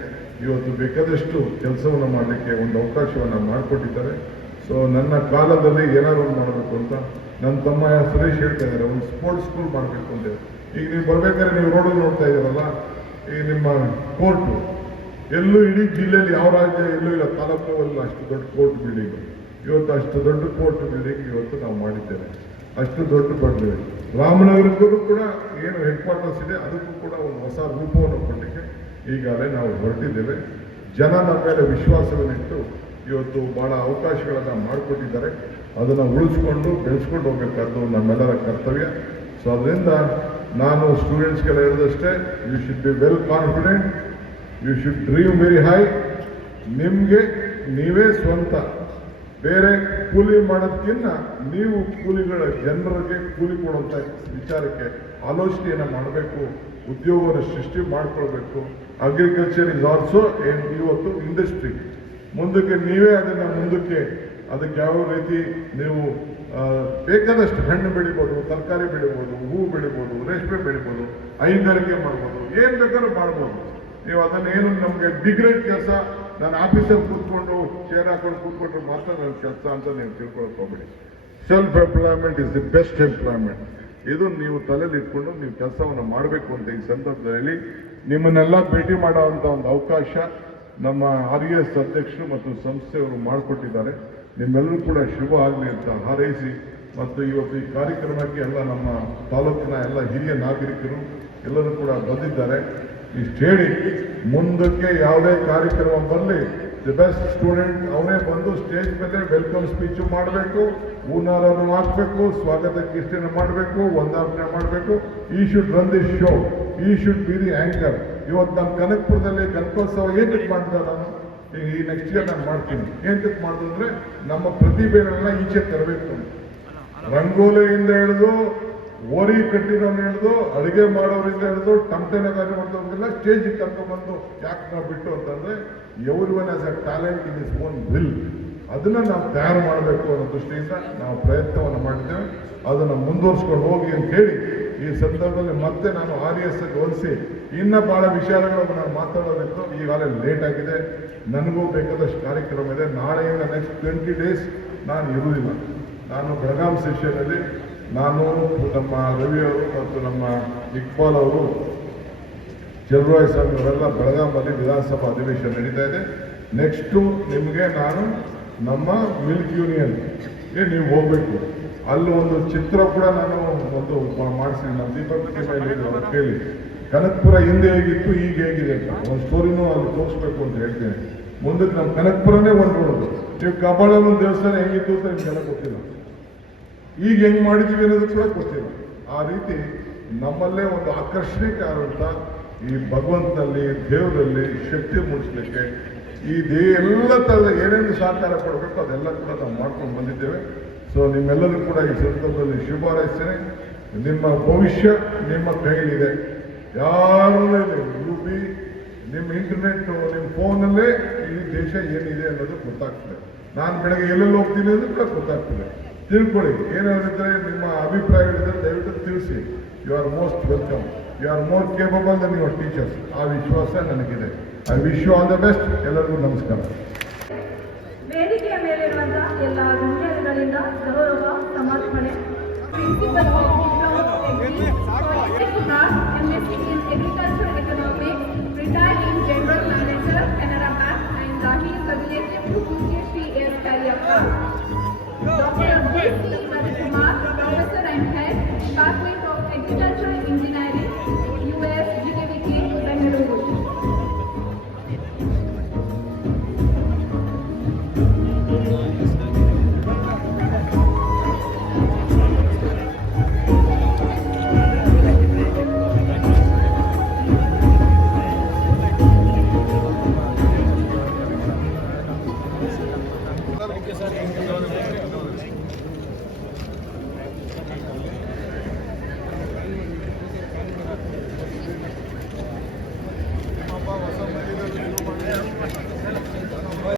ಇವತ್ತು ಬೇಕಾದಷ್ಟು ಕೆಲಸವನ್ನು ಮಾಡಲಿಕ್ಕೆ ಒಂದು ಅವಕಾಶವನ್ನು ಮಾಡಿಕೊಟ್ಟಿದ್ದಾರೆ. ಸೊ ನನ್ನ ಕಾಲದಲ್ಲಿ ಏನಾದ್ರು ಒಂದು ಮಾಡಬೇಕು ಅಂತ ನನ್ನ ತಮ್ಮ ಸುರೇಶ್ ಹೇಳ್ತಾ ಇದ್ದಾರೆ, ಒಂದು ಸ್ಪೋರ್ಟ್ಸ್ ಸ್ಕೂಲ್ ಮಾಡಬೇಕು ಅಂತ. ಈಗ ನೀವು ಬರ್ಬೇಕಾದ್ರೆ ನೀವು ರೋಡಲ್ಲಿ ನೋಡ್ತಾ ಇದ್ದೀರಲ್ಲ, ಈ ನಿಮ್ಮ ಕೋರ್ಟು ಎಲ್ಲೂ ಇಡೀ ಜಿಲ್ಲೆಯಲ್ಲಿ ಯಾವ ರಾಜ್ಯ ಎಲ್ಲೂ ಇಲ್ಲ, ತಾಲೂಕು ಲೆವೆಲ್ ಅಷ್ಟು ದೊಡ್ಡ ಕೋರ್ಟ್ ಬಿಲ್ಡಿಂಗು. ಇವತ್ತು ಅಷ್ಟು ದೊಡ್ಡ ಕೋರ್ಟ್ ಬಿಲ್ಡಿಂಗ್ ಇವತ್ತು ನಾವು ಮಾಡಿದ್ದೇವೆ. ಅಷ್ಟು ದೊಡ್ಡ ಬಂದಿದೆ. ರಾಮನಗರಕ್ಕೂ ಕೂಡ ಏನು ಹೆಡ್ ಕ್ವಾರ್ಟರ್ಸ್ ಇದೆ, ಅದಕ್ಕೂ ಕೂಡ ಒಂದು ಹೊಸ ರೂಪವನ್ನು ಕೊಡಲಿಕ್ಕೆ ಈಗಾಗಲೇ ನಾವು ಹೊರಟಿದ್ದೇವೆ. ಜನ ನಮ್ಮ ಮೇಲೆ ವಿಶ್ವಾಸವನ್ನಿಟ್ಟು ಇವತ್ತು ಭಾಳ ಅವಕಾಶಗಳನ್ನು ಮಾಡಿಕೊಟ್ಟಿದ್ದಾರೆ. ಅದನ್ನು ಉಳಿಸ್ಕೊಂಡು ಬೆಳೆಸ್ಕೊಂಡು ಹೋಗಬೇಕಾದ್ದು ನಮ್ಮೆಲ್ಲರ ಕರ್ತವ್ಯ. ಸೊ ಅದರಿಂದ ನಾನು ಸ್ಟೂಡೆಂಟ್ಸ್ಗೆಲ್ಲ ಹೇಳಿದಷ್ಟೇ, you should be well confident, you should dream very high. ನಿಮಗೆ ನೀವೇ ಸ್ವಂತ, ಬೇರೆ ಕೂಲಿ ಮಾಡೋದಕ್ಕಿಂತ ನೀವು ಜನರಿಗೆ ಕೂಲಿ ಕೊಡುವಂಥ ವಿಚಾರಕ್ಕೆ ಆಲೋಚನೆಯನ್ನು ಮಾಡಬೇಕು, ಉದ್ಯೋಗವನ್ನು ಸೃಷ್ಟಿ ಮಾಡಿಕೊಳ್ಬೇಕು. ಅಗ್ರಿಕಲ್ಚರ್ ಇಸ್ ಆಲ್ಸೋ ಇವತ್ತು ಇಂಡಸ್ಟ್ರಿ. ಮುಂದಕ್ಕೆ ನೀವೇ ಅದನ್ನು ಅದಕ್ಕೆ ಯಾವ ರೀತಿ ನೀವು ಬೇಕಾದಷ್ಟು ಹಣ್ಣು ಬೆಳಿಬೋದು, ತರಕಾರಿ ಬೆಳಿಬೋದು, ಹೂವು ಬೆಳಿಬೋದು, ರೇಷ್ಮೆ ಬೆಳಿಬೋದು, ಹೈನುಗಾರಿಕೆ ಮಾಡ್ಬೋದು, ಏನು ಬೇಕಾದ್ರೂ ಮಾಡ್ಬೋದು ನೀವು. ಅದನ್ನೇನು ನಮಗೆ ಡಿಗ್ರೇಡ್ ಕೆಲಸ, ನಾನು ಆಫೀಸಲ್ಲಿ ಕೂತ್ಕೊಂಡು ಚೇರ್ ಹಾಕೊಂಡು ಕೂತ್ಕೊಂಡ್ರೆ ಮಾತ್ರ ನನ್ನ ಕೆಲಸ ಅಂತ ನೀವು ತಿಳ್ಕೊಳಕ್ಕೆ ಹೋಗ್ಬೇಡಿ. Self employment is the best employment. ಇದು ನೀವು ತಲೆಯಲ್ಲಿ ಇಟ್ಕೊಂಡು ನೀವು ಕೆಲಸವನ್ನು ಮಾಡಬೇಕು ಅಂತ ಈ ಸಂದರ್ಭದಲ್ಲಿ ನಿಮ್ಮನ್ನೆಲ್ಲ ಭೇಟಿ ಮಾಡುವಂಥ ಒಂದು ಅವಕಾಶ ನಮ್ಮ RES ಅಧ್ಯಕ್ಷರು ಮತ್ತು ಸಂಸ್ಥೆಯವರು ಮಾಡಿಕೊಟ್ಟಿದ್ದಾರೆ. ನಿಮ್ಮೆಲ್ಲರೂ ಕೂಡ ಶುಭ ಆಗಲಿ ಅಂತ ಹಾರೈಸಿ, ಮತ್ತು ಇವತ್ತು ಈ ಕಾರ್ಯಕ್ರಮಕ್ಕೆ ಎಲ್ಲ ನಮ್ಮ ತಾಲೂಕಿನ ಎಲ್ಲ ಹಿರಿಯ ನಾಗರಿಕರು ಎಲ್ಲರೂ ಕೂಡ ಬಂದಿದ್ದಾರೆ. ಇಷ್ಟು ಹೇಳಿ, ಮುಂದಕ್ಕೆ ಯಾವುದೇ ಕಾರ್ಯಕ್ರಮ ಬರಲಿ, ದಿ ಬೆಸ್ಟ್ ಸ್ಟೂಡೆಂಟ್ ಅವನೇ ಬಂದು ಸ್ಟೇಜ್ ಮೇಲೆ ವೆಲ್ಕಮ್ ಸ್ಪೀಚು ಮಾಡಬೇಕು, ಹೂನಾರನ್ನು ಹಾಕಬೇಕು, ಸ್ವಾಗತಕ್ಕೆ ಇಷ್ಟನ್ನು ಮಾಡಬೇಕು, ವಂದನೆ ಮಾಡಬೇಕು. ಈ ಶುಡ್ ರನ್ ದಿ ಶೋ, ಈ ಶುಡ್ ಬಿ ದಿ ಆಂಕರ್. ಇವತ್ತು ನಮ್ಮ ಕನಕಪುರದಲ್ಲಿ ಗಣಕೋತ್ಸವ ಏನಕ್ಕೆ ಮಾಡ್ತಾರೆ? ನಾನು ಈಗ ಈ ನೆಕ್ಸ್ಟ್ ಇಯರ್ ನಾನು ಮಾಡ್ತೀನಿ. ಏನಕ್ಕೆ ಮಾಡೋದು ಅಂದರೆ ನಮ್ಮ ಪ್ರತಿಭೆಗಳನ್ನ ಈಚೆ ತರಬೇಕು. ರಂಗೋಲಿಯಿಂದ ಹಿಡಿದು, ಓರಿ ಕಟ್ಟಿರೋನ್ನ ಹಿಡಿದು, ಅಡುಗೆ ಮಾಡೋರಿಂದ ಹಿಡಿದು, ಟಮಟೆನ ಕಾರ್ಯ ಮಾಡ್ತವ್ರಿಗೆಲ್ಲ ಸ್ಟೇಜಿಗೆ ಕರ್ಕೊಂಡ್ಬಂದು ಯಾಕೆ ನಾವು ಬಿಟ್ಟು ಅಂತಂದರೆ every one as a talent in is own will. ಅದನ್ನು ನಾವು ತಯಾರು ಮಾಡಬೇಕು ಅನ್ನೋ ದೃಷ್ಟಿಯಿಂದ ನಾವು ಪ್ರಯತ್ನವನ್ನು ಮಾಡಿದ್ದೇವೆ. ಅದನ್ನು ಮುಂದುವರ್ಸ್ಕೊಂಡು ಹೋಗಿ ಅಂತ ಹೇಳಿ ಈ ಸಂದರ್ಭದಲ್ಲಿ ಮತ್ತೆ ನಾನು RES ಹೋಲಿಸಿ ಇನ್ನೂ ಭಾಳ ವಿಚಾರಗಳು ನಾನು ಮಾತಾಡೋದಿತ್ತು. ಈಗಾಗಲೇ ಲೇಟ್ ಆಗಿದೆ. ನನಗೂ ಬೇಕಾದಷ್ಟು ಕಾರ್ಯಕ್ರಮ ಇದೆ. ನಾಳೆಯಿಂದ ನೆಕ್ಸ್ಟ್ 20 days ನಾನು ಇರುವುದಿಲ್ಲ. ನಾನು ಬೆಳಗಾಂ ಸೆಷನಲ್ಲಿ ನಾನು, ನಮ್ಮ ರವಿಯವರು ಮತ್ತು ನಮ್ಮ ಇಕ್ಬಾಲ್ ಅವರು, ಚಲುವರಾಯ ಸ್ವಾಮಿ ಅವರೆಲ್ಲ ಬೆಳಗಾಮಲ್ಲಿ ವಿಧಾನಸಭಾ ಅಧಿವೇಶನ ನಡೀತಾ ಇದೆ. ನೆಕ್ಸ್ಟು ನಿಮಗೆ ನಾನು ನಮ್ಮ ಮಿಲ್ಕ್ ಯೂನಿಯನ್ಗೆ ನೀವು ಹೋಗಬೇಕು. ಅಲ್ಲಿ ಒಂದು ಚಿತ್ರ ಕೂಡ ನಾನು ಒಂದು ಮಾಡಿಸಿ, ನಮ್ಮ ದೀಪಕ್ ಅವರು ಕೇಳಿ, ಕನಕಪುರ ಹಿಂದೆ ಹೇಗಿತ್ತು ಈಗ ಹೇಗಿದೆ ಅಂತ ಒಂದು ಸ್ಟೋರಿನೂ ಅಲ್ಲಿ ತೋರಿಸ್ಬೇಕು ಅಂತ ಹೇಳ್ತೇನೆ. ಮುಂದಕ್ಕೆ ನಮ್ಮ ಕನಕಪುರನೇ ಒಂದು ನೋಡೋದು. ನೀವು ಕಬ್ಬಾಳಮ್ಮನ ದೇವಸ್ಥಾನ ಹೆಂಗಿತ್ತು ಅಂತ ನಿಮಗೆಲ್ಲ ಗೊತ್ತಿಲ್ಲ, ಈಗ ಹೆಂಗೆ ಮಾಡಿದ್ದೀವಿ ಅನ್ನೋದು ಕೂಡ ಗೊತ್ತಿಲ್ಲ. ಆ ರೀತಿ ನಮ್ಮಲ್ಲೇ ಒಂದು ಆಕರ್ಷಣೀಯವಾದಂಥ ಈ ಭಗವಂತನಲ್ಲಿ, ದೇವರಲ್ಲಿ ಶಕ್ತಿ ಮೂಡಿಸ್ಲಿಕ್ಕೆ ಈ ಎಲ್ಲ ಥರದ ಏನೇನು ಸಹಕಾರ ಕೊಡಬೇಕು ಅದೆಲ್ಲ ಕೂಡ ನಾವು ಮಾಡ್ಕೊಂಡು ಬಂದಿದ್ದೇವೆ. ಸೊ ನಿಮ್ಮೆಲ್ಲರೂ ಕೂಡ ಈ ಸಂದರ್ಭದಲ್ಲಿ ಶುಭ ಹಾರೈಸ್ತೇನೆ. ನಿಮ್ಮ ಭವಿಷ್ಯ ನಿಮ್ಮ ಕೈಲಿದೆ. ಯಾರೂ UP, ನಿಮ್ಮ ಇಂಟರ್ನೆಟ್, ನಿಮ್ಮ ಫೋನಲ್ಲೇ ಈ ದೇಶ ಏನಿದೆ ಅನ್ನೋದು ಗೊತ್ತಾಗ್ತದೆ. ನಾನು ಬೆಳಗ್ಗೆ ಎಲ್ಲೆಲ್ಲಿ ಹೋಗ್ತೀನಿ ಅನ್ನೋದು ಕೂಡ ಗೊತ್ತಾಗ್ತದೆ. ತಿಳ್ಕೊಳ್ಳಿ. ಏನಾದ್ರೆ ನಿಮ್ಮ ಅಭಿಪ್ರಾಯಗಳಿದ್ರೆ ದಯವಿಟ್ಟು ತಿಳಿಸಿ. You are most welcome. You are more capable than your teachers. ಆ ವಿಶ್ವಾಸ ನನಗಿದೆ. I wish you all the best. ಎಲ್ಲರಿಗೂ ನಮಸ್ಕಾರ. ವೇದಿಕೆಯ ಮೇಲಿರುವಂತಹ ಎಲ್ಲ ಗಣ್ಯರುಗಳಿಂದ ಗೌರವ ಸಮರ್ಪಣೆ. Principal MSc in Agriculture Economics, retired in General Manager, Canara Bank, and he is affiliated to Sri S. Kariyappa. Dr. B.C. Kumar, Professor and Head, Department